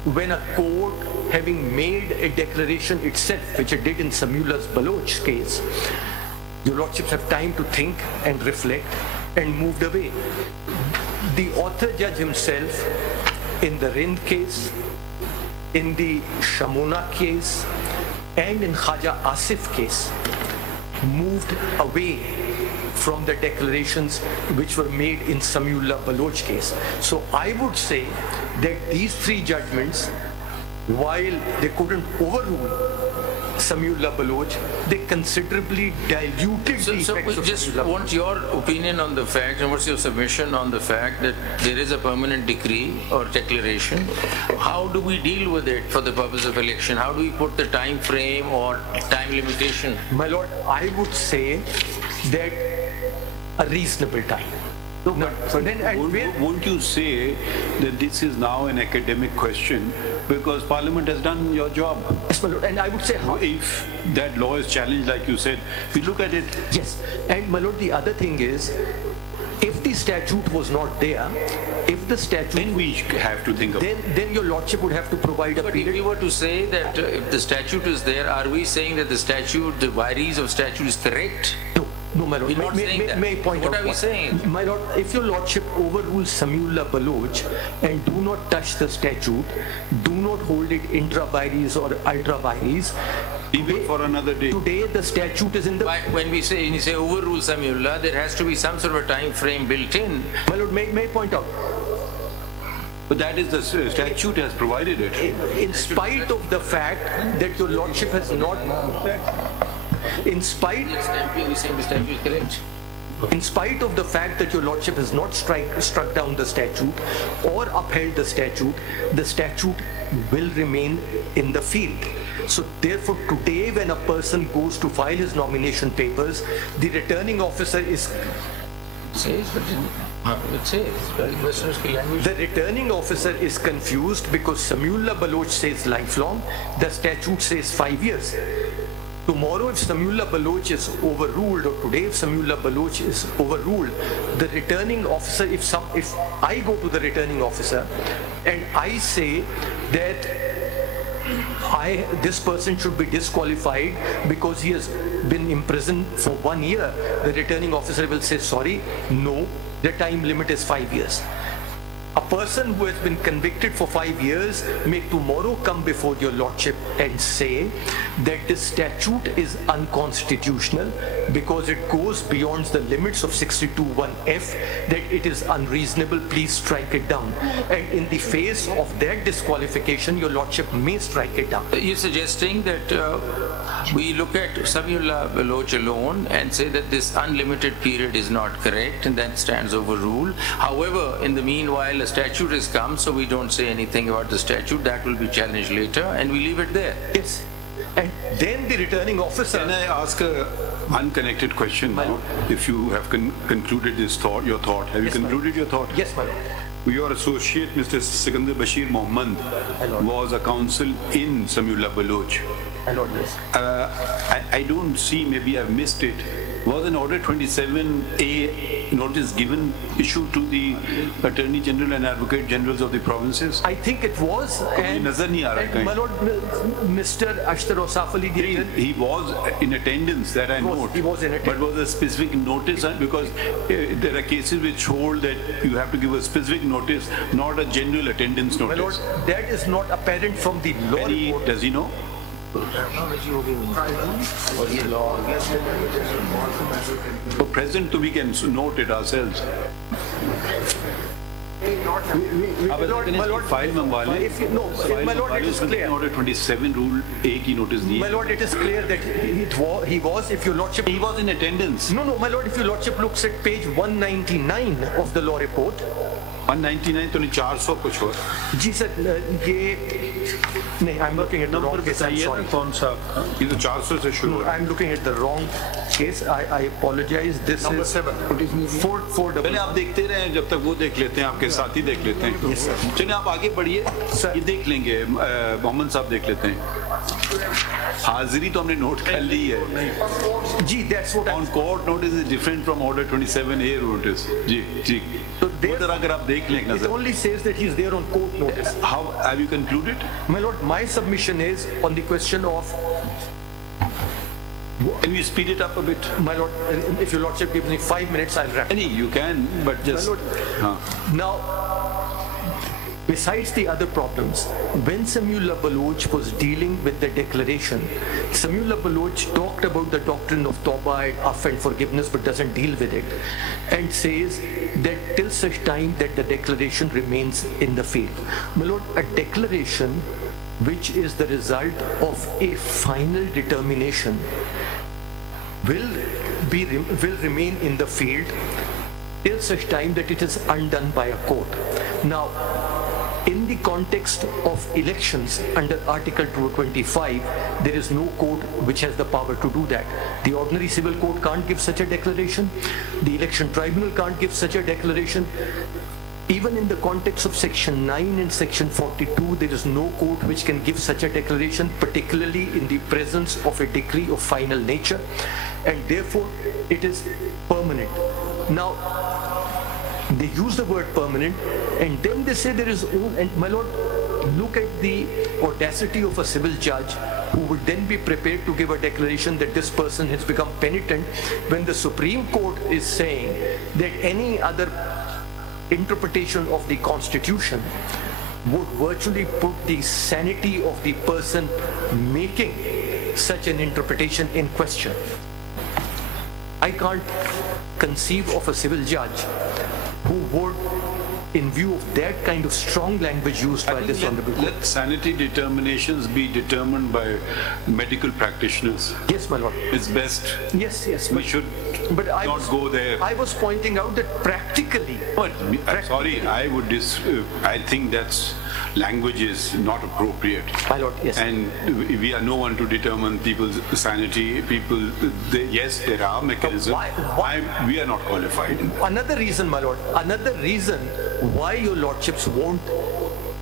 when a court, having made a declaration itself, which it did in Samullah's Baloch case, your lordships have time to think and reflect and moved away. The author judge himself, in the Rind case, in the Shamona case, and in Khaja Asif case, moved away from the declarations which were made in Samiullah Baloch case. So I would say that these three judgments, while they couldn't overrule Samiullah Baloch, they considerably diluted the effects So we just want your opinion on the fact, and what's your submission on the fact that there is a permanent decree or declaration. How do we deal with it for the purpose of election? How do we put the time frame or time limitation? My lord, I would say that a reasonable time. Won't you say that this is now an academic question because Parliament has done your job? Yes, my lord, and I would say how. If that law is challenged, like you said, we look at it. Yes, and my lord, the other thing is, if the statute was not there, if the statute... Then we have to think of it. Then your lordship would have to provide a period. If we were to say that if the statute is there, are we saying that the statute, the vires of statute is correct? No, my lord. We're not saying that. May I point out what are we saying? My lord, if your lordship overrules Samiullah Baloch and do not touch the statute, do not hold it intra vires or ultra vires, leave it for another day. Today the statute is in the... When you say overrule Samiullah, there has to be some sort of a time frame built in. My lord, may I point out? But that is the statute has provided it. In spite of the fact that your lordship has not, in spite of the fact that your lordship has not struck down the statute or upheld the statute will remain in the field. So therefore today when a person goes to file his nomination papers, the returning officer is the returning officer is confused because Samiullah Baloch says lifelong, the statute says 5 years. Tomorrow if Samiullah Baloch is overruled, or today if Samiullah Baloch is overruled, the returning officer, if I go to the returning officer and I say that this person should be disqualified because he has been imprisoned for 1 year, the returning officer will say, sorry, no, the time limit is 5 years. A person who has been convicted for 5 years may tomorrow come before your lordship and say that this statute is unconstitutional because it goes beyond the limits of 62(1)(f, that it is unreasonable, please strike it down. And in the face of that disqualification, your lordship may strike it down. You're suggesting that we look at Samiullah Baloch alone and say that this unlimited period is not correct and that stands overruled. However, in the meanwhile, a statute has come, so we don't say anything about the statute. That will be challenged later and we leave it there. Yes. And then the returning officer... Can I ask an unconnected question now? If you have concluded this thought, your thought. Have you concluded your thought? Yes, my lord. Your associate, Mr. Sikandar Bashir Mohammed, was a counsel in Samiullah Baloch. I don't see, maybe I've missed it. Was an Order 27A notice issued to the Attorney General and Advocate Generals of the provinces? I think it was. And my lord, Mr. Ashtar Osaf Ali, he was in attendance, that I know. He was in attendance. But was a specific notice, because there are cases which hold that you have to give a specific notice, not a general attendance notice. My lord, that is not apparent from the law report. Does he know? For present, we can note it ourselves. My lord, it is clear. Order 27 rule A की notice the. My lord, it is clear that he was, if your lordship... He was in attendance. No, my lord, if your lordship looks at page 199 of the law report... 199 तो नहीं 400 कुछ हो. जी sir, ये नहीं, I'm looking at the wrong case. I'm sorry. कौन सा? ये तो 400 से शुरू. No, I'm looking at the wrong case. I apologize. This number is 7. 4. पहले आप देखते रहें, जब तक वो देख लेते हैं, आपके साथी देख लेते हैं. चलिए आप आगे बढ़िए. ये देख लेंगे. मोहम्मद साहब देख लेते हैं. हाजिरी तो हमने नोट कर ली है. जी, that's what on court notice is different from order 27A notice. Ji. So अगर आप देख लें it only says that he's there on court notice. How have you concluded? My lord, my submission is on the question of... Can we speed it up a bit? My lord, if your lordship gives me 5 minutes, I'll wrap. You can, but just... My lord, now, besides the other problems, when Samiullah Baloch was dealing with the declaration, Samiullah Baloch talked about the doctrine of Toba and Af and forgiveness, but doesn't deal with it, and says that till such time that the declaration remains in the field. My lord, a declaration which is the result of a final determination will remain in the field till such time that it is undone by a court. Now, in the context of elections under Article 225, there is no court which has the power to do that. The ordinary civil court can't give such a declaration. The election tribunal can't give such a declaration. Even in the context of Section 9 and Section 42, there is no court which can give such a declaration, particularly in the presence of a decree of final nature, and therefore it is permanent. Now, they use the word permanent, and then they say there is, and my lord, look at the audacity of a civil judge who would then be prepared to give a declaration that this person has become penitent when the Supreme Court is saying that any other interpretation of the Constitution would virtually put the sanity of the person making such an interpretation in question. I can't conceive of a civil judge who would in view of that kind of strong language used by this honorable court. Let sanity determinations be determined by medical practitioners. Yes, my lord. It's best. Yes. We should not go there. I was pointing out that practically. But sorry, I think that's language is not appropriate. My lord, yes. And we are no one to determine people's sanity. Yes, there are mechanisms. We are not qualified. Another reason, my lord, why your lordships won't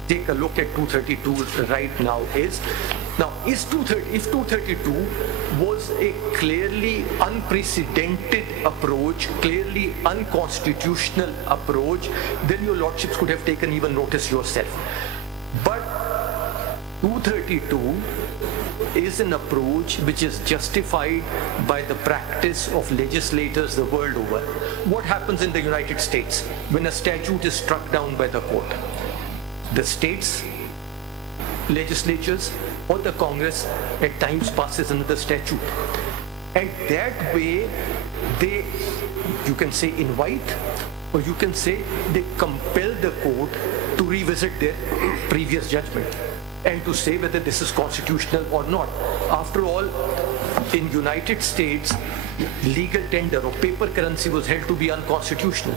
take a look at 232 right now is, if 232 was a clearly unprecedented approach, clearly unconstitutional approach, then your lordships could have taken even notice yourself. But 232 is an approach which is justified by the practice of legislators the world over. What happens in the United States when a statute is struck down by the court? The states, legislatures, or the Congress at times passes another statute. And that way you can say invite, or you can say they compel the court to revisit their previous judgment and to say whether this is constitutional or not. After all, in United States, legal tender or paper currency was held to be unconstitutional.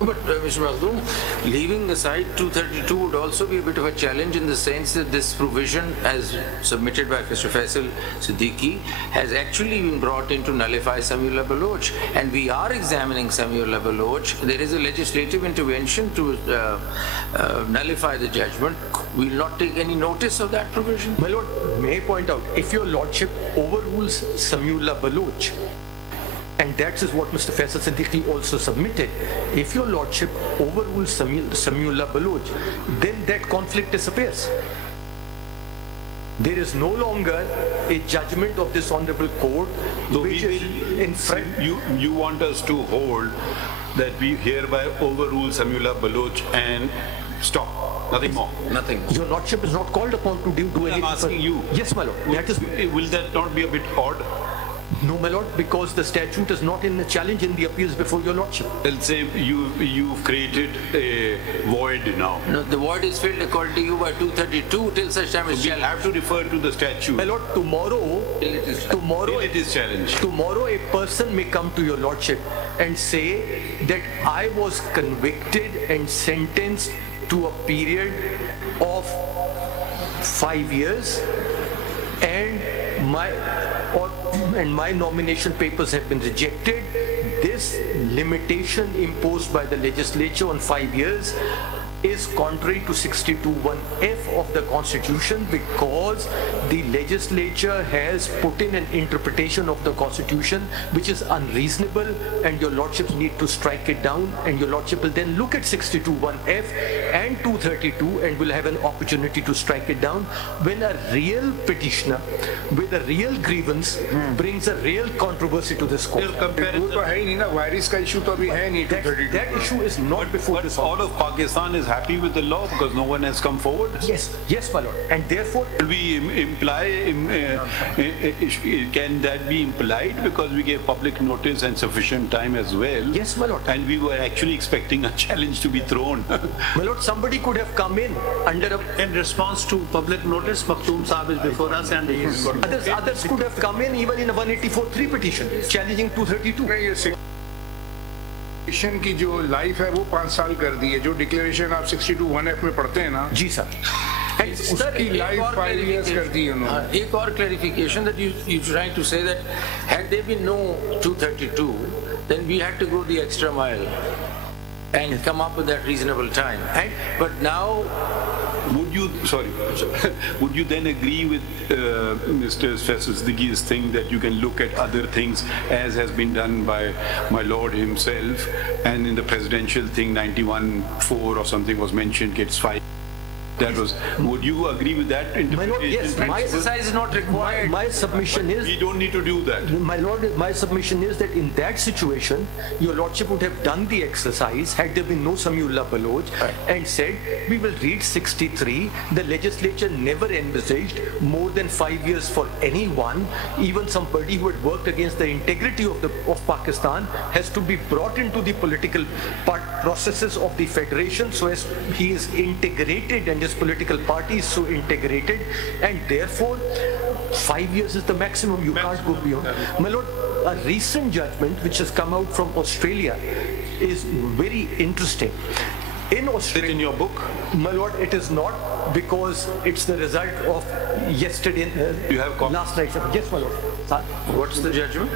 But Mr. Makhdoom, leaving aside 232 would also be a bit of a challenge in the sense that this provision, as submitted by Mr. Faisal Siddiqui, has actually been brought in to nullify Samiullah Baloch. And we are examining Samiullah Baloch. There is a legislative intervention to nullify the judgment. We will not take any notice of that provision. My lord, may I point out, if your lordship overrules Samiullah Baloch, and that is what Mr. Faisal Siddiqui also submitted, if your lordship overrules Samiullah Baloch, then that conflict disappears. There is no longer a judgment of this honorable court which is in front. You want us to hold that we hereby overrule Samiullah Baloch and stop. Nothing more. Nothing. Your lordship is not called upon to do anything. I'm asking you. Yes, my lord. Will that not be a bit odd? No, my lord, because the statute is not in a challenge in the appeals before your lordship. Let's say you've created a void now. No, the void is filled according to you by 232 till such time as challenged. We have to refer to the statute. My lord, tomorrow it is challenged. Tomorrow a person may come to your lordship and say that I was convicted and sentenced to a period of 5 years and my nomination papers have been rejected. This limitation imposed by the legislature on 5 years is contrary to 62(1)(f) of the Constitution, because the legislature has put in an interpretation of the Constitution which is unreasonable, and your lordships need to strike it down, and your lordship will then look at 62(1)(f) and 232 and will have an opportunity to strike it down when a real petitioner with a real grievance brings a real controversy to this court. That issue is not before this court. All of Pakistan is happy with the law because no one has come forward? Yes, my lord. And therefore, can that be implied because we gave public notice and sufficient time as well? Yes, my lord. And we were actually expecting a challenge to be thrown. My lord, somebody could have come in in response to public notice. Makhdoom Saab is before us, and others could have come in even in a 184(3) petition challenging 232. की जो life है वो 5 साल कर दी है, जो declaration आप 62(1)(f) में पढ़ते हैं ना जी सर, उसकी लाइफ 5 years कर दी है उन्होंने। एक और clarification that you trying to say that had there been no 232, then we had to go the extra mile and come up with that reasonable time. But now, would you then agree with Mr. Faisal Siddiqui's thing that you can look at other things as has been done by my lord himself, and in the presidential thing 91(4) or something was mentioned, gets 5 That was. Would you agree with that interpretation? My Lord, yes. My exercise is not required. My submission is... We don't need to do that. My Lord, my submission is that in that situation, your Lordship would have done the exercise had there been no Samiullah Baloch and said, we will read 63. The legislature never envisaged more than 5 years for anyone, even somebody who had worked against the integrity of Pakistan has to be brought into the political processes of the federation so as he is integrated and his political party is so integrated, and therefore 5 years is the maximum. You can't go beyond. My Lord, a recent judgment which has come out from Australia is very interesting. In Australia, in your book? My Lord, it is not, because it's the result of yesterday. You have last night. Yes, my Lord. Sir? What's the judgment?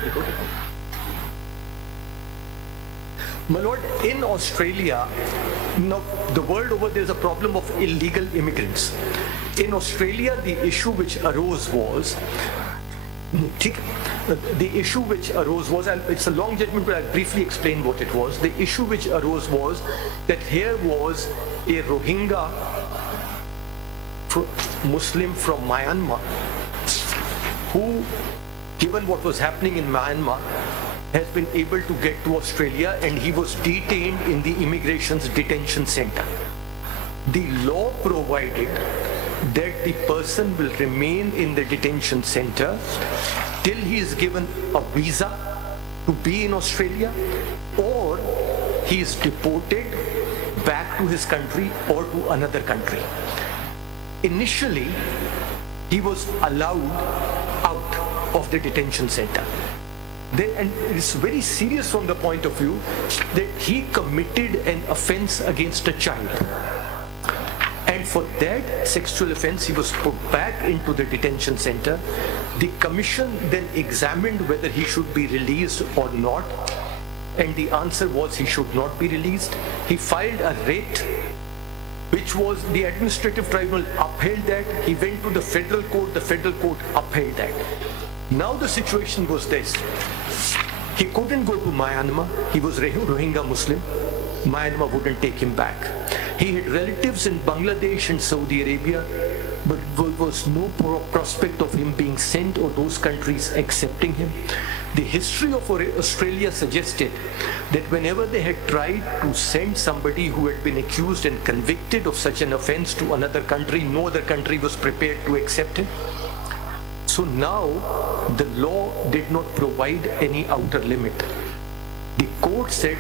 My Lord, in Australia, now the world over there is a problem of illegal immigrants. In Australia, the issue which arose was, and it's a long judgment, but I'll briefly explain what it was. The issue which arose was that here was a Rohingya Muslim from Myanmar who, given what was happening in Myanmar, has been able to get to Australia, and he was detained in the immigration's detention center. The law provided that the person will remain in the detention center till he is given a visa to be in Australia, or he is deported back to his country or to another country. Initially, he was allowed out of the detention center. And it's very serious from the point of view that he committed an offense against a child. And for that sexual offense, he was put back into the detention center. The commission then examined whether he should be released or not. And the answer was he should not be released. He filed a writ, which was the administrative tribunal upheld that. He went to the federal court upheld that. Now the situation was this. He couldn't go to Myanmar. He was Rohingya Muslim. Myanmar wouldn't take him back. He had relatives in Bangladesh and Saudi Arabia, but there was no prospect of him being sent or those countries accepting him. The history of Australia suggested that whenever they had tried to send somebody who had been accused and convicted of such an offense to another country, no other country was prepared to accept him. So now the law did not provide any outer limit. The court said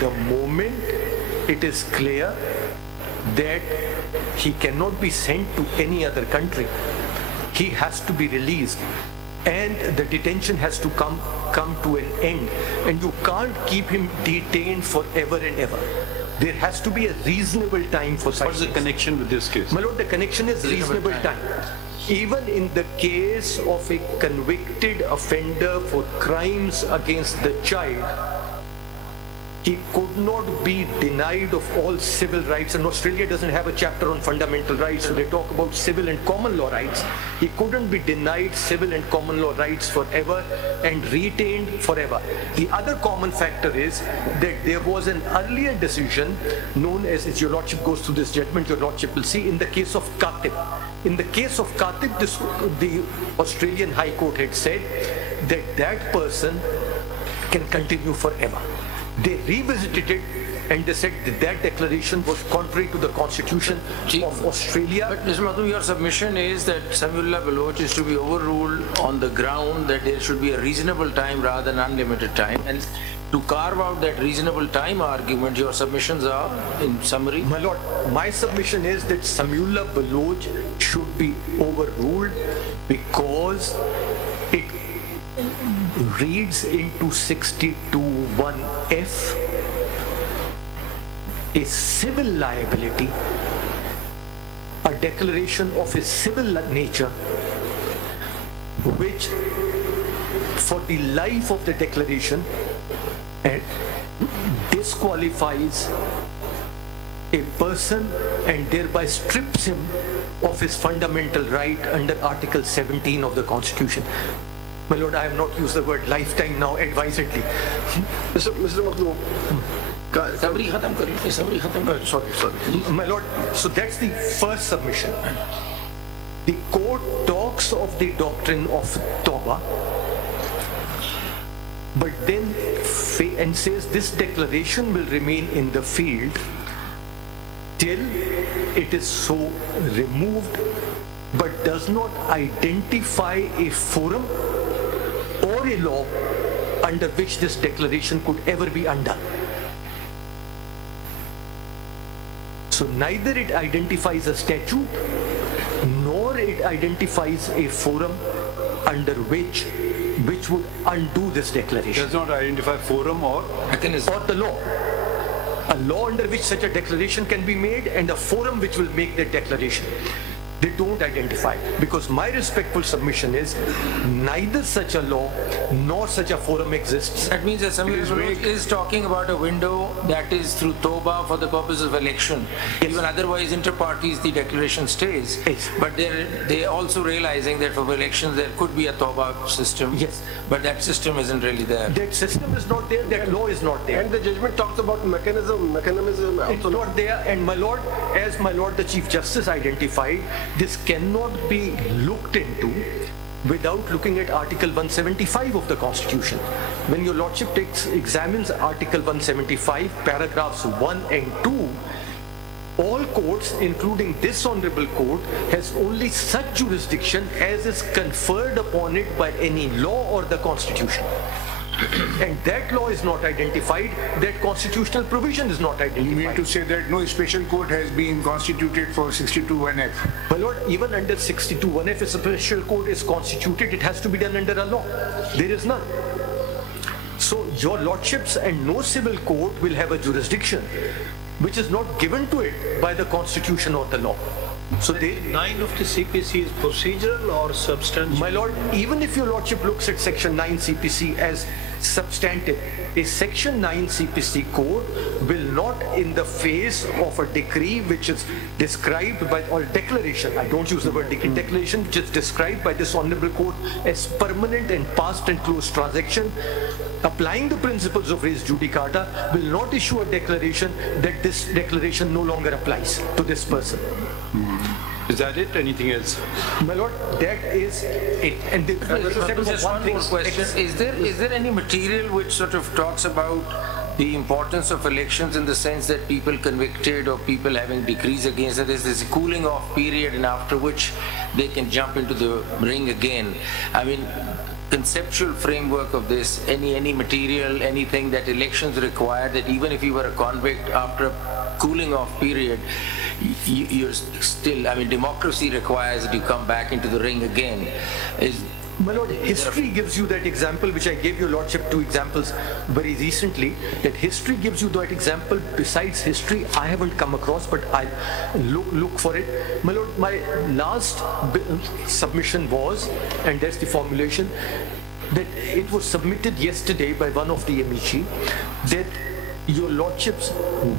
the moment it is clear that he cannot be sent to any other country, he has to be released, and the detention has to come to an end, and you can't keep him detained forever and ever. There has to be a reasonable time for such. What's the connection with this case? My Lord, the connection is reasonable time. Even in the case of a convicted offender for crimes against the child, he could not be denied of all civil rights, and Australia doesn't have a chapter on fundamental rights, so they talk about civil and common law rights. He couldn't be denied civil and common law rights forever and retained forever. The other common factor is that there was an earlier decision known as your Lordship goes through this judgment, your Lordship will see, in the case of Katib. In the case of Katib, the Australian High Court had said that that person can continue forever. They revisited it and they said that declaration was contrary to the Constitution of Australia. But Mr. Madhu, your submission is that Samiullah Baloch is to be overruled on the ground that there should be a reasonable time rather than unlimited time. And to carve out that reasonable time argument, your submissions are, in summary? My Lord, my submission is that Samiullah Baloch should be overruled because it reads into 62(1)(f) a civil liability, a declaration of a civil nature, which for the life of the declaration disqualifies a person and thereby strips him of his fundamental right under Article 17 of the Constitution. My Lord, I have not used the word lifetime now advisedly. Mr. Makhloof, Sorry. My lord, so that's the first submission. The court talks of the doctrine of Toba, but then and says this declaration will remain in the field till it is so removed, but does not identify a forum or a law under which this declaration could ever be undone. So neither it identifies a statute nor it identifies a forum under which would undo this declaration. Does not identify forum or mechanism. Or the law. A law under which such a declaration can be made and a forum which will make that declaration. They don't identify, because my respectful submission is neither such a law nor such a forum exists. That means that Samir is talking about a window that is through Toba for the purpose of election. Yes. Even otherwise, inter parties, the declaration stays. Yes. But they're also realizing that for elections there could be a Toba system. Yes. But that system isn't really there. That system is not there, that law is not there. And the judgment talks about mechanism it's not there. And my lord, as my lord the Chief Justice identified, this cannot be looked into without looking at Article 175 of the Constitution. When your lordship examines Article 175, paragraphs 1 and 2, all courts, including this honorable court, has only such jurisdiction as is conferred upon it by any law or the Constitution. And that law is not identified, that constitutional provision is not identified. You mean to say that no special court has been constituted for 62(1)(f)? My lord, even under 62(1)(f), if a special court is constituted, it has to be done under a law. There is none. So your lordships and no civil court will have a jurisdiction which is not given to it by the Constitution or the law. So 9 of the CPC is procedural or substantial? My lord, even if your lordship looks at section 9 CPC as substantive, a section 9 CPC code will not, in the face of a decree which is described by, or declaration, I don't use the word decree, declaration which is described by this honorable court as permanent and past and closed transaction, applying the principles of res judicata, will not issue a declaration that this declaration no longer applies to this person. Is that it? Anything else? My lord, that is it. And just one more question. Is there any material which sort of talks about the importance of elections in the sense that people convicted or people having decrees against that there's this cooling off period and after which they can jump into the ring again? I mean, conceptual framework of this, any material, anything that elections require, that even if you were a convict after a cooling off period, you're still, I mean, democracy requires that you come back into the ring again. My lord, history gives you that example, which I gave your lordship 2 examples very recently, that history gives you that example. Besides history, I haven't come across, but I look for it. My lord, my last submission was, and that's the formulation, that it was submitted yesterday by one of the amici, that your lordships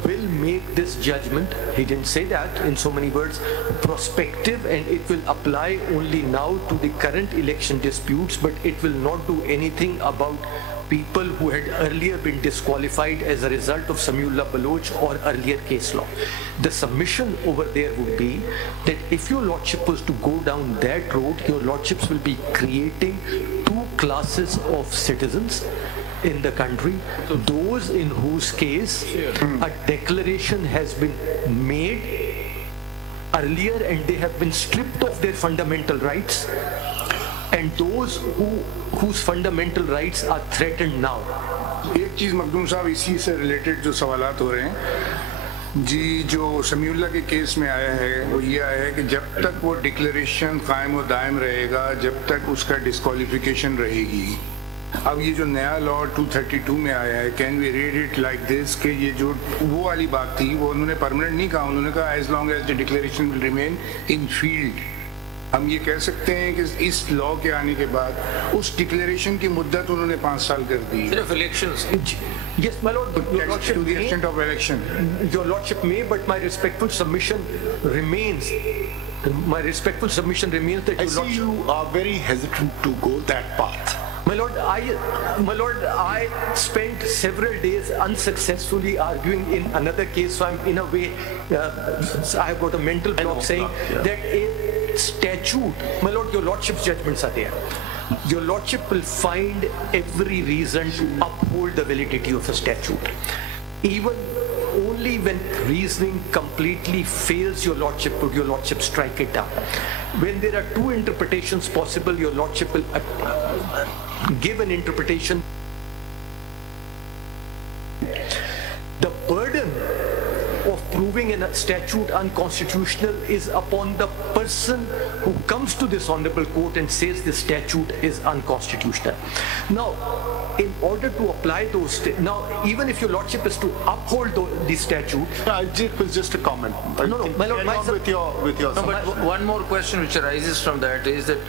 will make this judgment, he didn't say that in so many words, prospective, and it will apply only now to the current election disputes, but it will not do anything about people who had earlier been disqualified as a result of Samiullah Baloch or earlier case law. The submission over there would be that if your lordship was to go down that road, your lordships will be creating 2 classes of citizens in the country, those in whose case a declaration has been made earlier and they have been stripped of their fundamental rights, and those whose fundamental rights are threatened now. एक चीज मखदूम साहब इसी से related जो सवालात हो रहे हैं जी, जो समीउल्लाह के केस में आया है वो ये आया है कि जब तक वो डिक्लेरेशन कायम और दायम रहेगा, जब तक उसका डिस्क्वालिफिकेशन रहेगी। अब ये जो नया लॉ 232 में आया है, can we read it like this कि ये जो वो वाली बात थी वो उन्होंने परमानेंट नहीं कहा, उन्होंने कहा as long as the declaration will remain in field. हम ये कह सकते हैं कि इस लॉ के आने के बाद उस डिक्लेरेशन की मुद्दत उन्होंने 5 साल कर दी। सिर्फ elections. Yes, my lord, your lordship to the extent of election. Your lordship may, but my respectful submission remains. My respectful submission remains that I see you are very hesitant to go that path. My Lord, I spent several days unsuccessfully arguing in another case, so I'm in a way, I have got a mental block saying that a statute, my Lord, your Lordship's judgments are there. Your Lordship will find every reason to uphold the validity of a statute. Even only when reasoning completely fails your Lordship, would your Lordship strike it down. When there are two interpretations possible, your Lordship will give an interpretation. The burden of proving a statute unconstitutional is upon the person who comes to this honorable court and says the statute is unconstitutional. Now, in order to apply those, now even if your Lordship is to uphold the statute, it was just a comment. No, my Lord, with your. No, but one more question which arises from that is that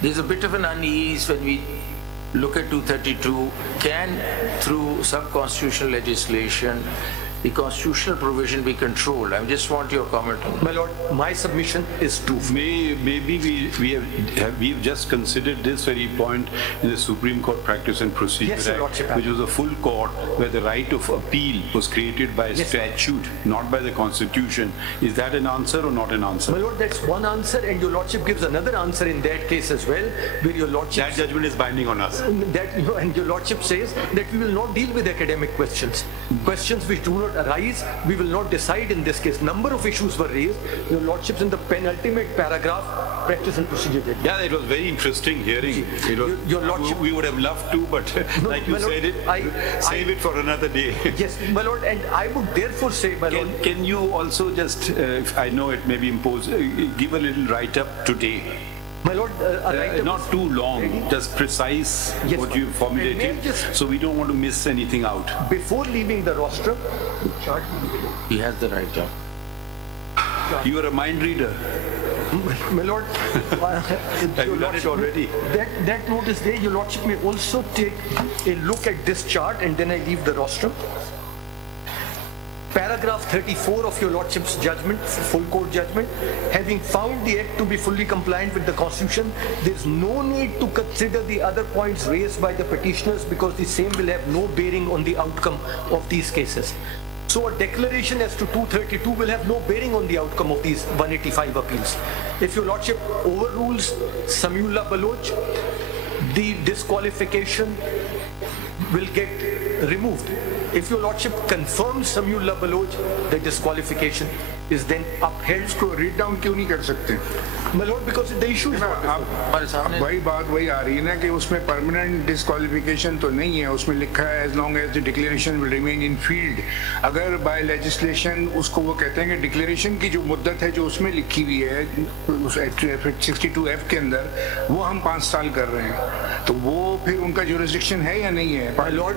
there's a bit of an unease when we look at 232. Can, through some legislation, the constitutional provision be controlled? I just want your comment on that. My Lord, my submission is two. Maybe we've just considered this very point in the Supreme Court Practice and Procedure Act, which was a full court where the right of appeal was created by statute, not by the Constitution. Is that an answer or not an answer? My Lord, that's one answer, and your Lordship gives another answer in that case as well, where your Lordship... That judgment is binding on us. And your Lordship says that we will not deal with academic questions. Questions which do not arise, we will not decide in this case. Number of issues were raised. Your Lordship's in the penultimate paragraph, Practice and Procedure. Yeah, it was very interesting hearing. It was, your Lordship, we would have loved to, but no, like you said, save it for another day. Yes, my Lord, and I would therefore say, my Lord... Can you also just, I know it may be imposed, give a little write-up today? My Lord, not too long, just precise what you formulated, so we don't want to miss anything out. Before leaving the rostrum, he has the right job. You are a mind reader. My Lord, have you done it already? That notice there, your Lordship may also take a look at this chart, and then I leave the rostrum. Paragraph 34 of your Lordship's judgment, full court judgment, having found the Act to be fully compliant with the Constitution, there is no need to consider the other points raised by the petitioners because the same will have no bearing on the outcome of these cases. So a declaration as to 232 will have no bearing on the outcome of these 185 appeals. If your Lordship overrules Samiullah Baloch, the disqualification will get removed. If your Lordship confirms Samiullah Baloch, the disqualification is then upheld. इसको read down क्यों नहीं कर सकते? My Lord, because the issue is not अब वही बात वही आ रही है ना कि उसमें permanent disqualification तो नहीं है. उसमें लिखा है as long as the declaration will remain in field. अगर by legislation उसको वो कहते हैं कि declaration की जो मुद्दत है जो उसमें लिखी हुई है उस 62F के अंदर वो हम 5 साल कर रहे हैं तो वो फिर उनका jurisdiction है या नहीं है? My Lord,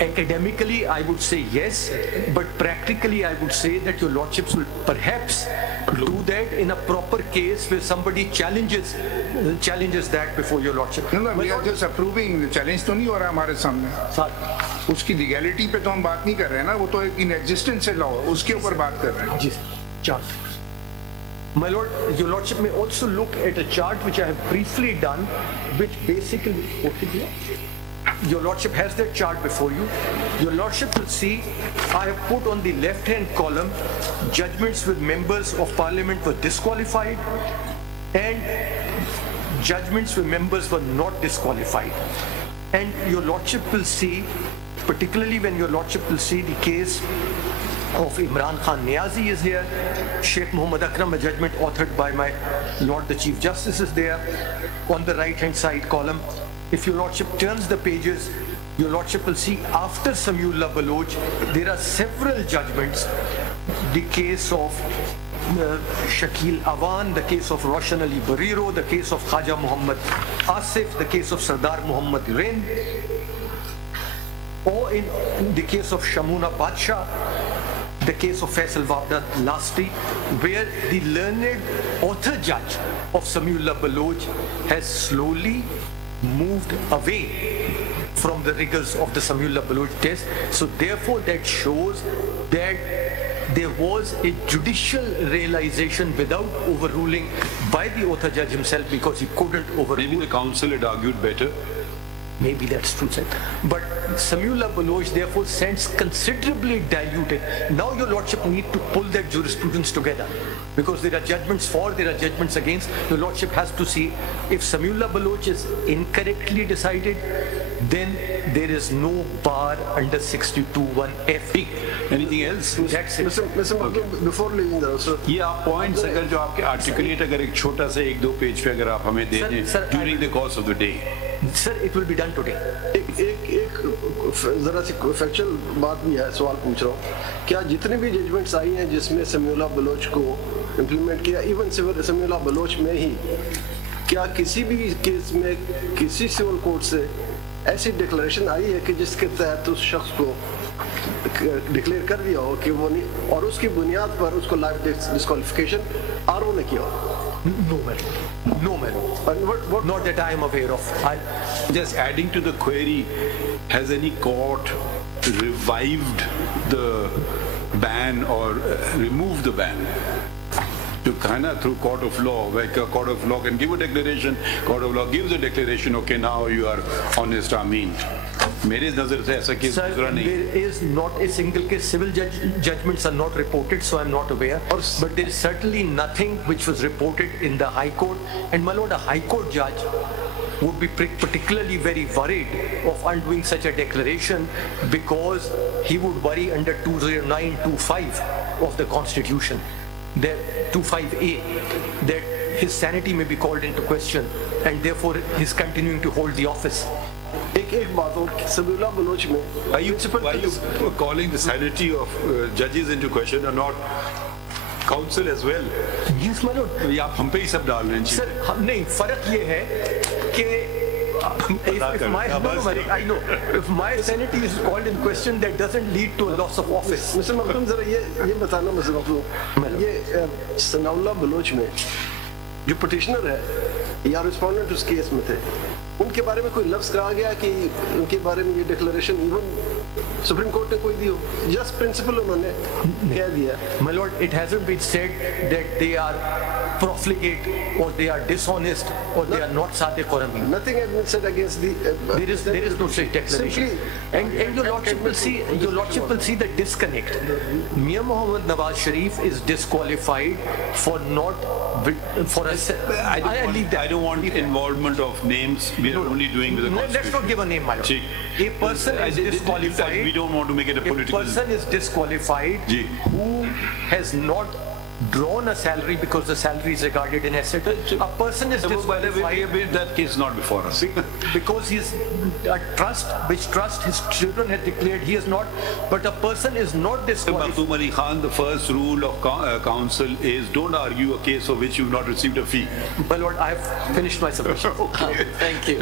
academically I would say yes, but practically I would say that your Lordships will perhaps do that in a proper case where somebody challenges that before your Lordship. No, we are just approving. Challenge तो नहीं हो रहा हमारे सामने. उसकी legality पे तो हम बात नहीं कर रहे हैं ना, वो तो एक in existence है law, उसके ऊपर बात कर रहे हैं. जी, chart. My Lord, your Lordship may also look at a chart which I have briefly done, which basically, your Lordship has that chart before you. Your Lordship will see I have put on the left-hand column judgments with members of Parliament were disqualified and judgments with members were not disqualified. And your Lordship will see, particularly when your Lordship will see the case of Imran Khan Niazi is here, Sheikh Muhammad Akram, a judgment authored by my Lord the Chief Justice is there on the right-hand side column. If your Lordship turns the pages, your Lordship will see after Samiullah Baloch, there are several judgments. The case of Shakil Awan, the case of Roshan Ali Bariro, the case of Khaja Muhammad Asif, the case of Sardar Muhammad Rind, or in the case of Shamuna Badshah, the case of Faisalabad lastly, where the learned author judge of Samiullah Baloch has slowly moved away from the rigors of the Samiullah Baloch test. So therefore that shows that there was a judicial realization without overruling by the author judge himself, because he couldn't overrule. Maybe the council had argued better. Maybe that's true, sir. But Samiullah Baloch therefore sends considerably diluted. Now your lordship need to pull that jurisprudence together, because there are judgments for, there are judgments against. Your lordship has to see if Samiullah Baloch is incorrectly decided, then there is no bar under 62(1)(f). Anything else? That's it. Mr. Before leaving the sir. ये आप points अगर जो आपके articulate अगर एक छोटा सा 1-2 page पे अगर आप हमें दे दें during the course of the day. Sir, it will be done today. एक जरा सी फैक्चुअल बात भी है, सवाल पूछ रहा हूँ. क्या जितने भी जजमेंट्स आई हैं जिसमें समीउल्लाह बलोच को इम्प्लीमेंट किया, इवन समीउल्लाह बलोच में ही, क्या किसी भी केस में किसी सिविल कोर्ट से ऐसी डिक्लेरेशन आई है कि जिसके तहत उस शख्स को डिक्लेयर कर दिया हो कि वो नहीं, और उसकी बुनियाद पर उसको लाइफ डिस्क्वालिफिकेशन आरओ ने किया हो? No, madam. No, madam. Not that I am aware of. Just adding to the query, has any court revived the ban or removed the ban? To kind of through court of law, like a court of law can give a declaration, court of law gives a declaration, okay, now you are honest, I mean. मेरे नजर से ऐसा case दूसरा नहीं. There is not a single case. Civil judgments are not reported, so I'm not aware. But there is certainly nothing which was reported in the High Court. And my lord, a High Court judge would be particularly very worried of undoing such a declaration, because he would worry under 209(25) of the Constitution, that 25A, that his sanity may be called into question, and therefore he's continuing to hold the office. एक बात और, Samiullah Bloch में Are you calling the sanity of judges into question or not counsel as well? Yes, my lord. ये आप हम पे ही सब डाल रहे हैं. Sir, नहीं, फर्क ये है कि if my sanity is called in question, that doesn't lead to a loss of office. Mr. Maktoum, जरा ये बताना Mr. Maktoum, ये समीउल्लाह बलोच में जो पिटिशनर है या रिस्पोंडेंट उस केस में थे, उनके बारे में कोई लफ्ज कहा गया कि उनके बारे में ये डिक्लेरेशन इवन सुप्रीम कोर्ट ने कोई दी हो? जस्ट प्रिंसिपल उन्होंने कह दिया. My lord, it hasn't been said that they are profligate or they are dishonest or they are not sadiq or amin. Nothing has been said against the. There is no such declaration. And your lordship will see the disconnect. Mian Mohammad Nawaz Sharif is disqualified for not for a. I don't want involvement of names. We are only doing with the Constitution. Let's not give a name, my lord. A person is disqualified. We don't want to make it a political. A person is disqualified who has not drawn a salary because the salary is regarded in asset. A person is disqualified. That case is not before us. Because he is a trust, which trust his children had declared he is not. But a person is not disqualified. Maktoum Ali Khan, the first rule of counsel is don't argue a case for which you have not received a fee. My lord, I have finished my submission. Okay. Thank you.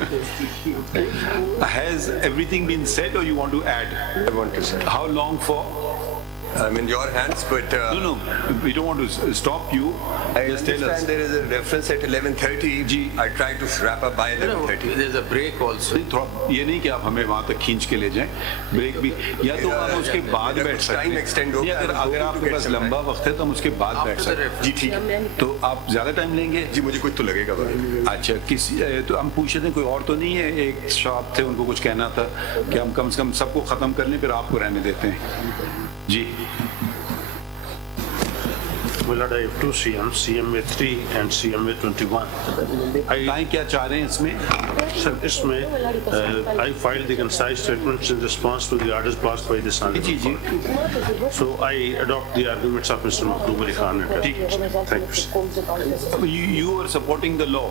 Has everything been said or you want to add? I want to say. How long for? I'm in your hands, but... No, we don't want to stop you. I Just tell us. understand there is a reference at 11:30. I try to wrap up by 11:30. There's a break also. ये नहीं कि आप हमें वहाँ तक खींच के ले जाएं. ब्रेक भी या तो हम उसके बाद बैठ सकते हैं. अगर आपके पास लंबा वक्त है तो हम उसके बाद बैठ सकते हैं. जी ठीक है. तो आप ज्यादा टाइम लेंगे? जी मुझे कुछ तो लगेगा. अच्छा, किसी तो हम पूछ रहे थे कोई और तो नहीं है? एक शॉप थे, उनको कुछ कहना था कि हम कम से कम सबको खत्म कर लें, फिर आपको रहने देते हैं. जी. Well, I have two CMs, CMA 3 and CMA 21. क्या चाह रहे हैं इसमें? Sir, इसमें I filed the concise statements in response to the orders passed by this honorable court. So I adopt the arguments of Mr. Maktoum Ali Khan. Thanks. You are supporting the law.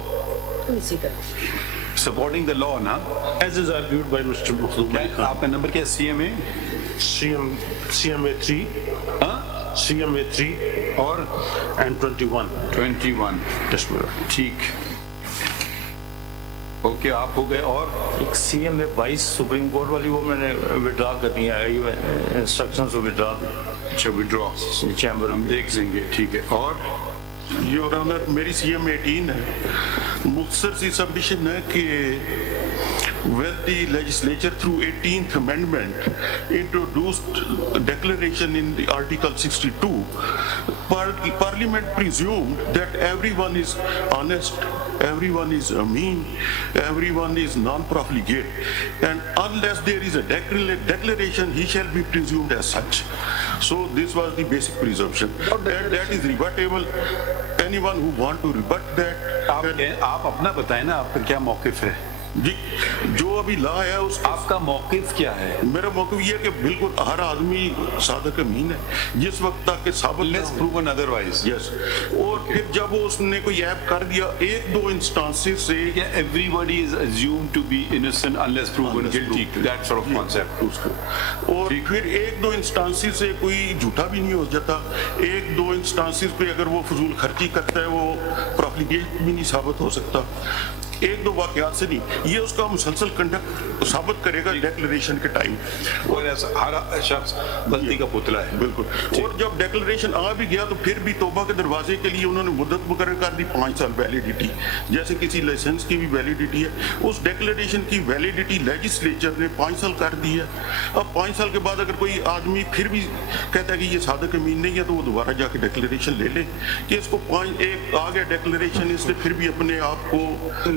Supporting the law, na? As is argued by Mr. Maktoum Ali Khan. आपका number क्या है? CMA? CMA 3. हाँ? CMA 3 और and 21. 21. ठीक. Okay, आप हो गए. और एक CMA 22 सुप्रीम कोर्ट वाली वो मैंने विड्रॉ करनी है, इंस्ट्रक्शंस को विड्रॉ. अच्छा, विड्रॉ चैम्बर हम देख लेंगे. ठीक है. और योर ऑनर, मेरी CMA 18 है. मुख्तसर सी सबमिशन है कि when the legislature through 18th amendment introduced declaration in the Article 62, Parliament presumed that everyone is honest, everyone is ameen, everyone is non-profligate, and unless there is a declaration, he shall be presumed as such. So this was the basic presumption, and that is rebuttable. Anyone who want to rebut that, आप अपना बताएं ना, आपका क्या मौकिफ है? जी, जो अभी ला है उस आपका मौकिफ क्या है? मेरा मौकिफ ये है कि बिल्कुल हर आदमी सादक अमीन है जिस वक्त तक के साबित लेट्स प्रूवन अदरवाइज। यस, और फिर जब वो उसने कोई ऐप कर दिया एक दो इंस्टेंसेस से everybody is assumed to be innocent unless proven guilty, that sort of concept उसको। और फिर एक दो इंस्टेंसेस से कोई झूठा भी नहीं हो जाता, एक दो इंस्टेंसेस पे अगर वो फजूल खर्ची करता है वो प्रॉफिगेट भी नहीं साबित हो सकता, एक दो वाकयात से नहीं, ये उसका मुसलसल कंडक्ट साबित करेगा डिक्लेरेशन के टाइम। और ऐसा हर शख्स गलती का पुतला है, बिल्कुल। और जब डिक्लेरेशन आ भी गया तो फिर भी तौबा के दरवाजे के लिए उन्होंने मुद्दत मुकर्रर कर दी 5 साल वैलिडिटी, जैसे किसी लाइसेंस की भी वैलिडिटी है, उस डिक्लेरेशन की वैलिडिटी लेजिस्लेचर ने 5 साल कर दी है। अब 5 साल के बाद अगर कोई आदमी फिर भी कहता है कि ये सादक अमीन नहीं है तो वो दोबारा जाके डिक्लेरेशन ले ले कि इसको 1 आ गया डिक्लेरेशन, इसने फिर भी अपने आप को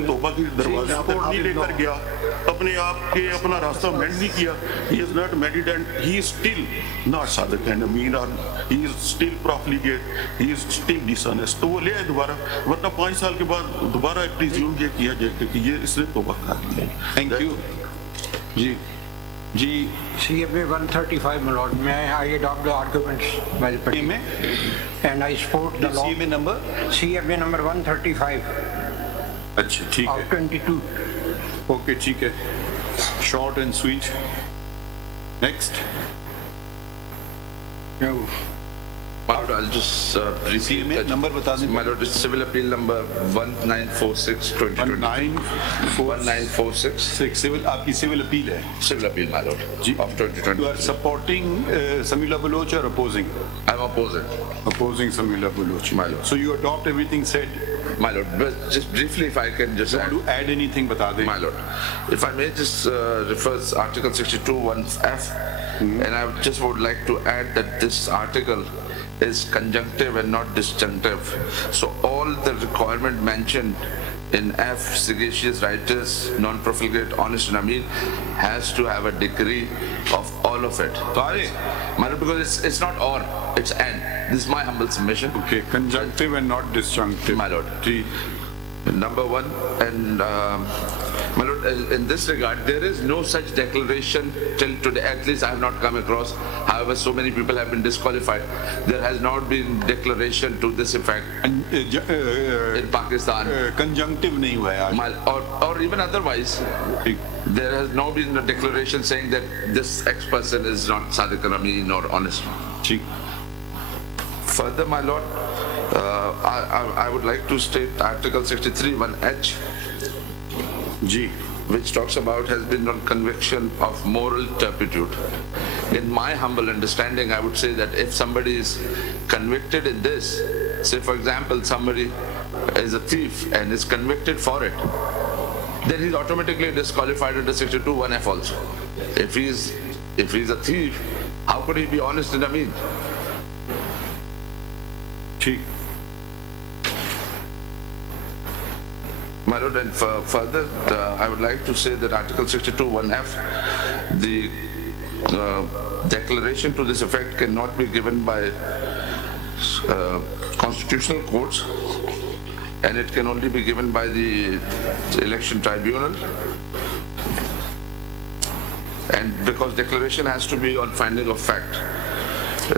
तौबा के दरवाजे पर नहीं लेकर गया, अपने आप के अपना रास्ता मेंड नहीं किया, he is not married and he is still not Sadiq and अमीन, और he is still profligate, he is still dishonest, तो वो ले आए दोबारा, वरना 5 साल के बाद दोबारा प्रिज्यूम ये किया जाए कि ये इसने तौबा कर लिया। थैंक यू जी। जी CMA 135, my lord. May I adopt the arguments by the party? And I support the law. CMA number? CMA number 135. अच्छा ठीक है। 22. ओके ठीक है, short and sweet. Next. I'll just receive that. Number बता दें। My lord, it's civil appeal number 1946 2020. 1946. Civil, आपकी civil appeal है? Civil appeal, my lord. Of 2020. You are supporting Samila Baloch or opposing? I'm opposing. Opposing Samila Baloch. My lord. So you adopt everything said? My lord, but just briefly, if I can just add anything, बता दें। My lord, if I may just refer Article 62(1)(f), and I just would like to add that this article is conjunctive and not disjunctive. So all the requirement mentioned in F, sagacious, righteous, non-profligate, honest and ameen, has to have a degree of all of it. Because it's not or, it's and. This is my humble submission. Okay, conjunctive and not disjunctive. My lord. Number one, and my lord, in this regard, there is no such declaration till today. At least I have not come across. However, so many people have been disqualified. There has not been declaration to this effect in Pakistan. Conjunctive नहीं हुआ है or even otherwise. There has not been a declaration saying that this X person is not Sadiq Ameen or honest. Further, my lord, I would like to state Article 63(1)(h), which talks about has been on conviction of moral turpitude. In my humble understanding, I would say that if somebody is convicted in this, say for example, somebody is a thief and is convicted for it, then he's automatically disqualified under 62(1)(f) also. If he's a thief, how could he be honest and ameen? My lord, and further, I would like to say that Article 62(1)(f), the declaration to this effect cannot be given by constitutional courts, and it can only be given by the election tribunal. And because declaration has to be on finding of fact,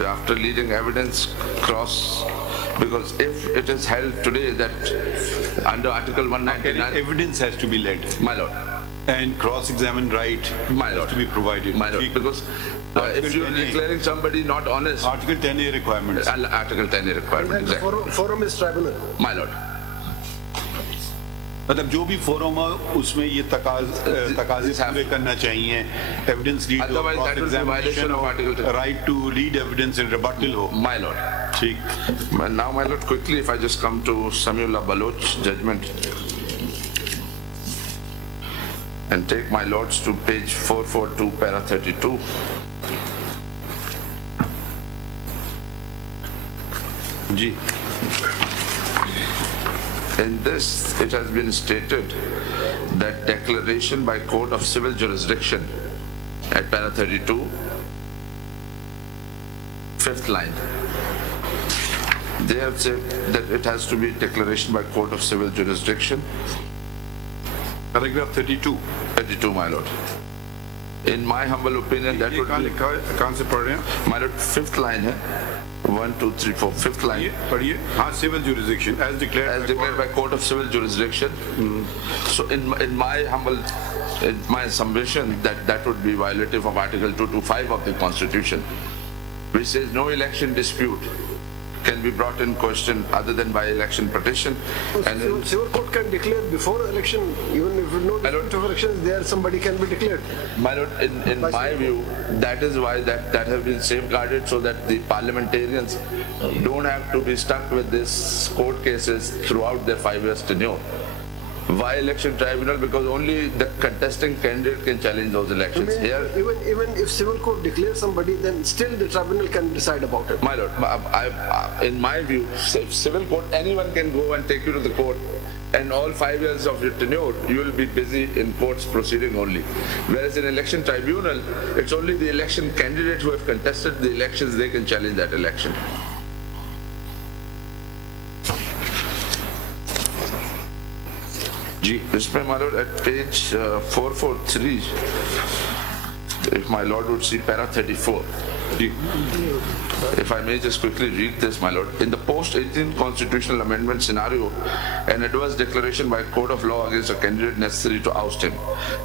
after leading evidence cross, because if it is held today that under Article 199... Evidence has to be led. My lord. And cross-examined right has to be provided. My lord, because if you are declaring somebody not honest... Article 10A requirements. Article 10A requirement, exactly. Forum is tribunal. My lord. मतलब जो भी forum है उसमें ये तकाज़े पूरे करना चाहिए, evidence lead हो, क्रॉस एग्जामिनेशन हो, right to lead evidence and rebuttal हो। My lord. ठीक। Now, my lord, quickly, if I just come to Samila Baloch judgment. and take my lords to page 442, para 32. Ji. In this, it has been stated that declaration by court of civil jurisdiction at para 32, fifth line. They have said that it has to be declaration by court of civil jurisdiction. Paragraph 32. 32, my lord. In my humble opinion, that would be... कहाँ से पढ़ रहे हैं? My lord, fifth line है. 1, 2, 3, 4, fifth line. पढ़िए. हाँ, civil jurisdiction as declared by court of civil jurisdiction. So in my humble, in my submission, that would be violative of Article 225 of the Constitution, which says no election dispute can be brought in question other than by election petition. And civil court can declare before election, even if no dispute of elections there, somebody can be declared. My lord, in my view, that is why that has been safeguarded, so that the parliamentarians don't have to be stuck with these court cases throughout their 5 years tenure. Why election tribunal? Because only the contesting candidate can challenge those elections. Here, even if civil court declares somebody, then still the tribunal can decide about it. My lord, in my view, if civil court, anyone can go and take you to the court, and all 5 years of your tenure, you will be busy in courts proceeding only. Whereas in election tribunal, it's only the election candidates who have contested the elections, they can challenge that election. Mr. My lord, at page 443, if my lord would see para 34. If I may just quickly read this, my lord. In the post-18 constitutional amendment scenario, an adverse declaration by court of law against a candidate necessary to oust him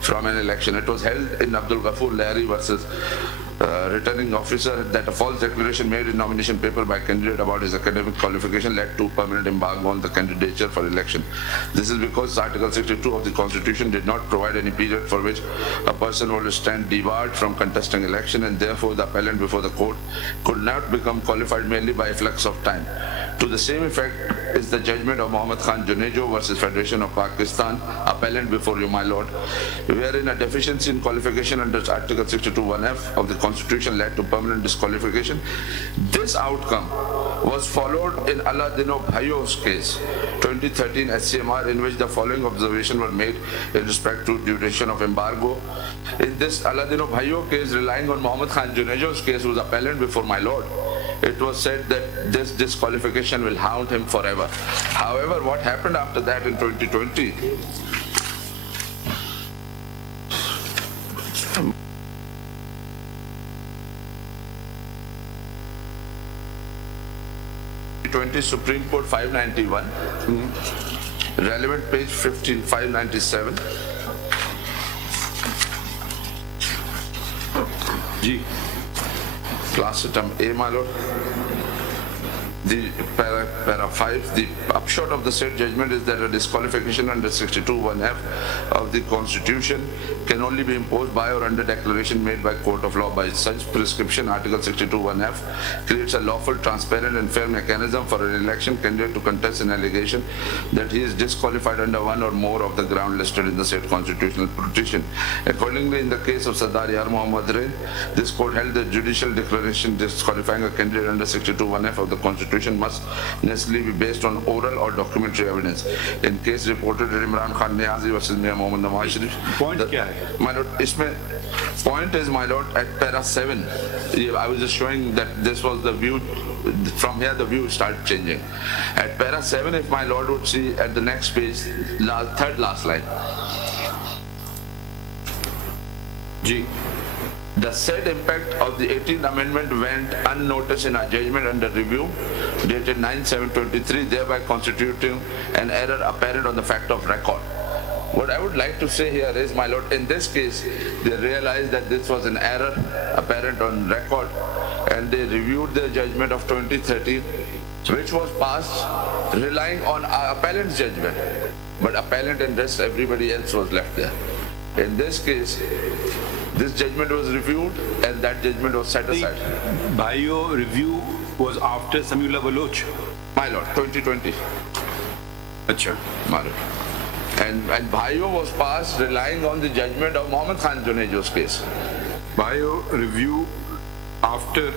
from an election. It was held in Abdul Ghaffur Lahiri versus returning officer that a false declaration made in nomination paper by candidate about his academic qualification led to permanent embargo on the candidature for election. This is because Article 62 of the Constitution did not provide any period for which a person would stand debarred from contesting election, and therefore the appellant before the court could not become qualified merely by efflux of time. To the same effect is the judgment of Muhammad Khan Junejo versus Federation of Pakistan, appellant before you, my lord, wherein a deficiency in qualification under Article 62(1)(f) of the Constitution led to permanent disqualification. This outcome was followed in Allah Dino Bhayo's case, 2013 SCMR, in which the following observations were made in respect to duration of embargo. In this Allah Dino Bhayo case, relying on Muhammad Khan Junejo's case, who was appellant before my lord, it was said that this disqualification will haunt him forever. However, what happened after that in 2020? Supreme Court 591, relevant page 15, 597. Ji. Class item A, my lord. The para 5, the upshot of the said judgment is that a disqualification under 62(1)(f) of the Constitution can only be imposed by or under declaration made by court of law. By such prescription, Article 62(1)(f) creates a lawful, transparent and fair mechanism for an election candidate to contest an allegation that he is disqualified under one or more of the ground listed in the said constitutional petition. Accordingly, in the case of Sardar Yar Muhammad Rain, this court held the judicial declaration disqualifying a candidate under 62(1)(f) of the Constitution must necessarily be based on oral or documentary evidence. In case reported in Imran Khan Niazi versus Mia Mohammad Nawaz Sharif. Point kya hai? My lord, point is, my lord, at para 7, I was just showing that this was the view. From here, the view started changing. At para 7, if my lord would see at the next page, third last line. Ji. The said impact of the 18th Amendment went unnoticed in our judgment under review, dated 9/7/23, thereby constituting an error apparent on the fact of record. What I would like to say here is, my lord, in this case, they realized that this was an error apparent on record, and they reviewed the judgment of 2013, which was passed relying on our appellant's judgment. But appellant and rest, everybody else was left there. In this case, this judgment was reviewed and that judgment was set aside. Bhayo review was after Samiullah Baloch. My lord, 2020. Acha. My lord. And Bhaio was passed relying on the judgment of Mohammed Khan Junejo's case. Bhaio review after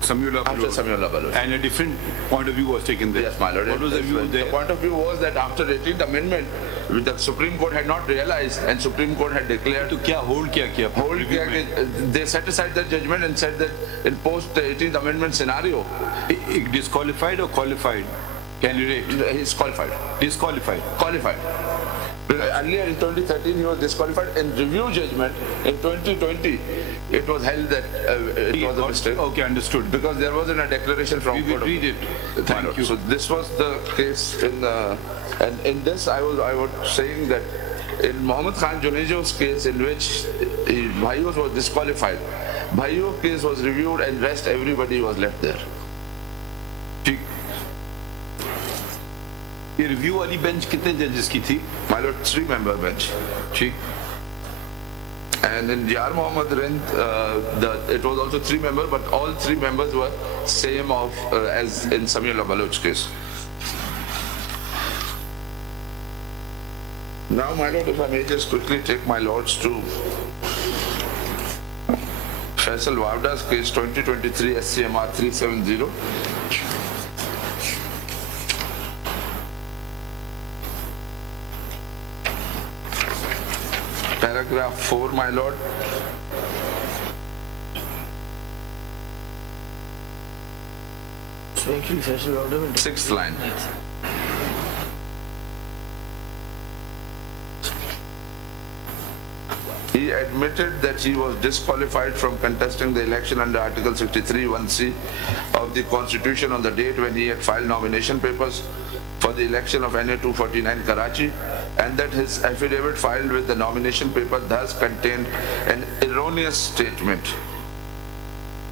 Samiullah Baloch. And a different point of view was taken there. Yes, my lord. What was the view there? The point of view was that after 18th Amendment, the Supreme Court had not realized and Supreme Court had declared. तो क्या hold किया? Hold किया? They set aside that judgment and said that in post 18th Amendment scenario, disqualified or qualified candidate? He's qualified. Disqualified. Qualified. Earlier in 2013 he was disqualified. In review judgment in 2020 it was held that it was a mistake. Okay, understood. Because there wasn't a declaration from court. We read it. Thank you. So this was the case and in this I was saying that in Mohammed Khan Junejo's case in which Bhaio was disqualified, Bhaio's case was reviewed and rest everybody was left there. ये review वाली bench कितने जजेस की थी? My lord, 3-member bench. ठीक. And in Yar Mohammed Rind, it was also 3-member, but all 3 members were same as in Samiullah Baloch case. Now, my lord, if I may just quickly take my lords to Faisalabad's case 2023 SCMR 370. Paragraph 4, my lord. So actually, Faisalabad. 6th line. He admitted that he was disqualified from contesting the election under Article 63(1)(c) of the Constitution on the date when he had filed nomination papers for the election of NA 249 Karachi, and that his affidavit filed with the nomination paper thus contained an erroneous statement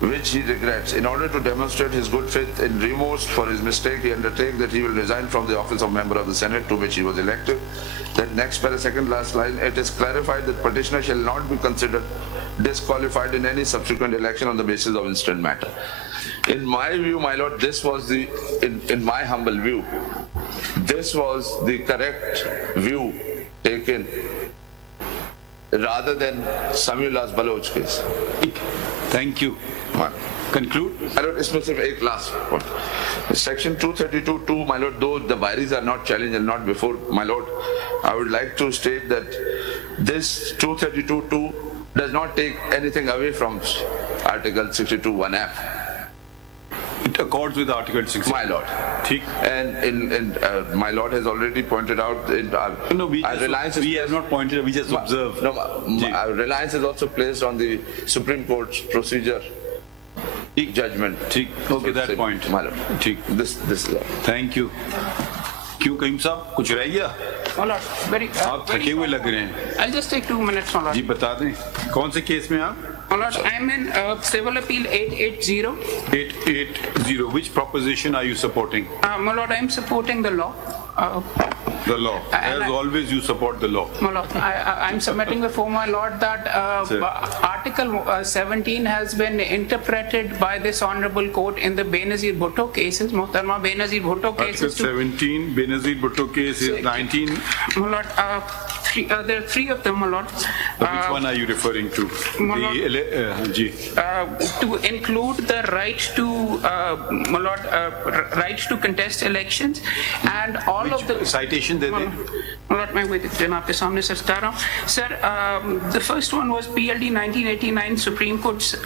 which he regrets. In order to demonstrate his good faith and remorse for his mistake, he undertakes that he will resign from the office of member of the Senate to which he was elected. Then next para, second last line, it is clarified that petitioner shall not be considered disqualified in any subsequent election on the basis of instant matter. In my view, my lord, this was the, in my humble view, this was the correct view taken rather than Samiullah's Baloch case. Thank you. Conclude. My lord, इसमें सिर्फ एक last point. Section 232(2), my lord, though the Bairis are not challenged and not before, my lord, I would like to state that this 232(2) does not take anything away from Article 62(1)(f). It accords with Article 60. My lord. And my lord has already pointed out. We have not pointed. We just observed. Reliance is also placed on the Supreme Court's procedure judgment. Okay, that point. My lord. This is all. Thank you. क्यों कहीं साहब कुछ रह गया? आप थके हुए लग रहे हैं. I'll just take 2 minutes, my lord. जी बता दें. कौन से केस में आप? My lord, I'm in Civil Appeal 880. 880. Which proposition are you supporting? My lord, I'm supporting the law. The law. As always, you support the law. My lord, I'm submitting before my lord that Article 17 has been interpreted by this honorable court in the Benazir Bhutto cases. Muhtarma Benazir Bhutto cases. Article 17, Benazir Bhutto case is 19. My lord, there are 3 of them, my lord. Which one are you referring to? To include the right to, my lord, right to contest elections and all Which of the citation did they? My lord, मैं वही आपके सामने sir बता रहा हूँ. Sir, the first one was PLD 1989 Supreme Court's.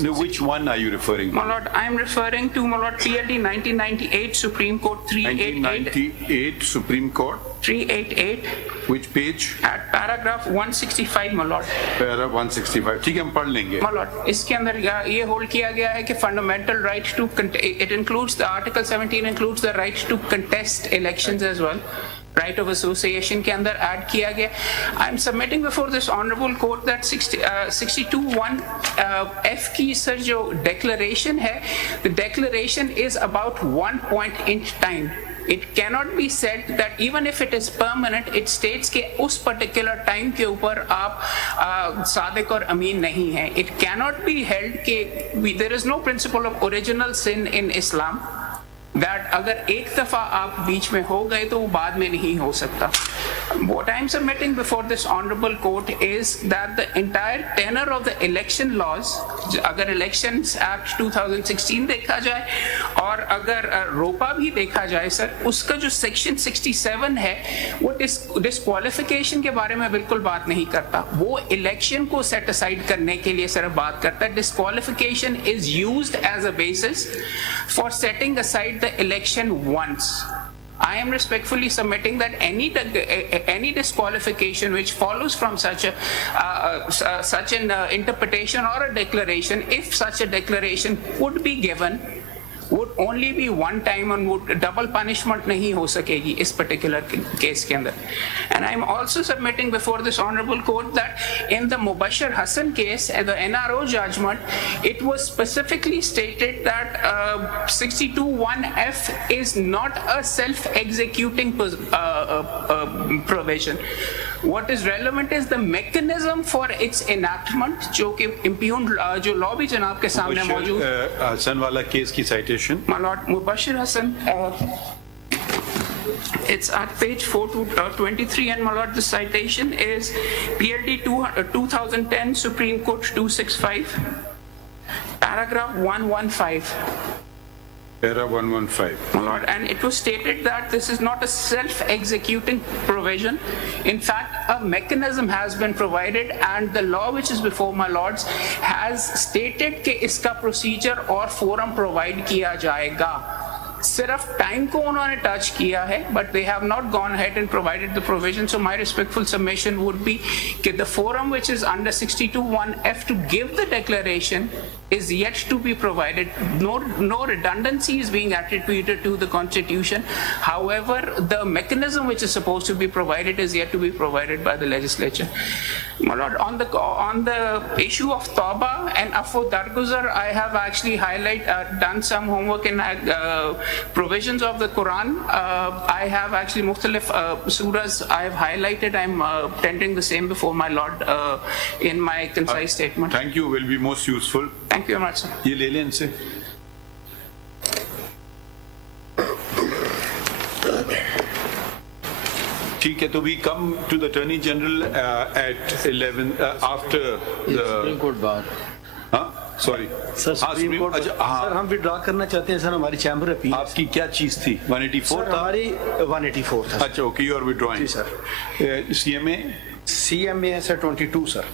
No, which one are you referring to? My lord, I'm referring to, my lord, PLD 1998 Supreme Court 388. 1998 Supreme Court. 388. Which page? At paragraph 165, my lord. Paragraph 165. ठीक है हम पढ़ लेंगे. My lord, इसके अंदर ये hold किया गया है कि fundamental right to it includes the Article 17 includes the right to contest elections as well. Right of association के अंदर add किया गया. I'm submitting before this honorable court that 62(1) F की सर जो declaration है, the declaration is about 1 point in time. It cannot be said that even if it is permanent, it states कि उस particular time के ऊपर आप सादिक और अमीन नहीं हैं. It cannot be held कि there is no principle of original sin in Islam. that अगर एक दफा आप बीच में हो गए तो वो बाद में नहीं हो सकता. What I am submitting before this honorable court is that the entire tenor of the election laws, अगर Elections Act 2016 देखा जाए और अगर रोपा भी देखा जाए सर, उसका जो section 67 है वो disqualification के बारे में बिल्कुल बात नहीं करता. वो election को set aside करने के लिए सर बात करता है. Disqualification is used as a basis for setting aside the election once. I am respectfully submitting that any disqualification which follows from such an interpretation or a declaration, if such a declaration would be given, would only be one time and would double punishment नहीं हो सकेगी इस particular case के अंदर. And I am also submitting before this honorable court that in the Mubashir Hassan case, the NRO judgment, it was specifically stated that 62(1)(f is not a self-executing provision. What is relevant is the mechanism for its enactment, जो कि impugned जो law भी जनाब के सामने मौजूद. हसन वाला case की citation. My Lord, Mubashir Hassan, it's at page 423, and my Lord, the citation is PLD 2010 Supreme Court 265, paragraph 115. Para 115. My Lord, and it was stated that this is not a self-executing provision. In fact, a mechanism has been provided, and the law which is before my lords has stated कि इसका procedure और forum provide किया जाएगा. सिर्फ time को उन्होंने touch किया है, but they have not gone ahead and provided the provision. So my respectful submission would be that the forum which is under 62(1)(f to give the declaration is yet to be provided. No redundancy is being attributed to the Constitution. However, the mechanism which is supposed to be provided is yet to be provided by the legislature. My Lord, on the issue of Toba and Afu Darguzar, I have actually done some homework in provisions of the Quran. I have actually Mukhtalif surahs I have highlighted. I'm tendering the same before my Lord in my concise statement. Thank you, will be most useful. Thank you very much, sir. ये ले लें इनसे. ठीक है, तो we come to the Attorney General at 11 after the Supreme Court bar. हाँ, sorry. Sir supreme court sir हम withdraw करना चाहते हैं सर. हमारी चैम्बर अपील. आपकी क्या चीज थी? 184 था. हमारी 184 था. अच्छा, ओके, यू आर विड्रॉइंग. जी सर. CMA है सर 22 सर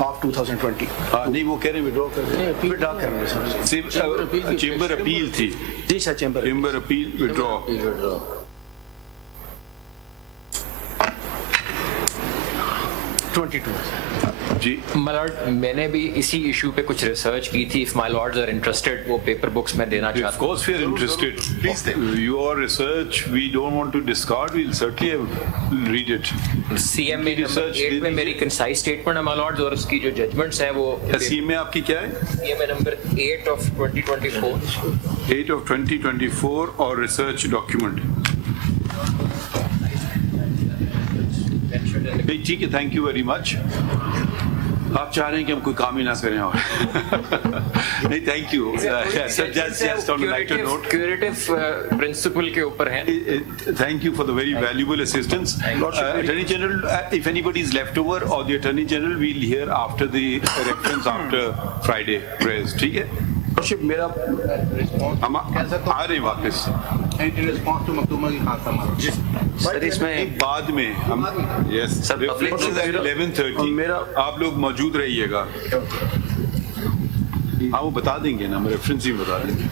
ऑफ 2020. नहीं, वो कह रहे हैं विड्रॉ कर रहे हैं. विड्रॉ कर रहे हैं सर. चैम्बर अपील थी. जी सर, चैम्बर अपील विड्रॉ. जी माय लॉर्ड, मैंने भी इसी इशू पे कुछ रिसर्च की थी. If my lords are interested, वो पेपर बुक्स में देना चाहता हूं. Of course we are interested. Please, your research we don't want to discard. We'll certainly read it. CMA number 8 में मेरी कंसाइज स्टेटमेंट है माय लॉर्ड्स, और उसकी जो जजमेंट्स हैं वो. CMA आपकी क्या है? CMA number 8 of 2024. 8 of 2024 और रिसर्च डॉक्यूमेंट. ठीक है, थैंक यू वेरी मच. आप चाह रहे हैं कि हम कोई काम ही ना करें और नहीं, थैंक यू. क्यूरेटिव प्रिंसिपल के ऊपर है. Thank you for the very valuable assistance. Attorney General, if anybody is left over or the Attorney General, we'll hear after the reference after Friday prayers. ठीक है? मेरा हम आ रहे हैं वापस. सर इसमें बाद में हम 11:30 आप लोग मौजूद रहिएगा. हाँ, वो बता देंगे ना, हम रेफरेंस ही बता देंगे.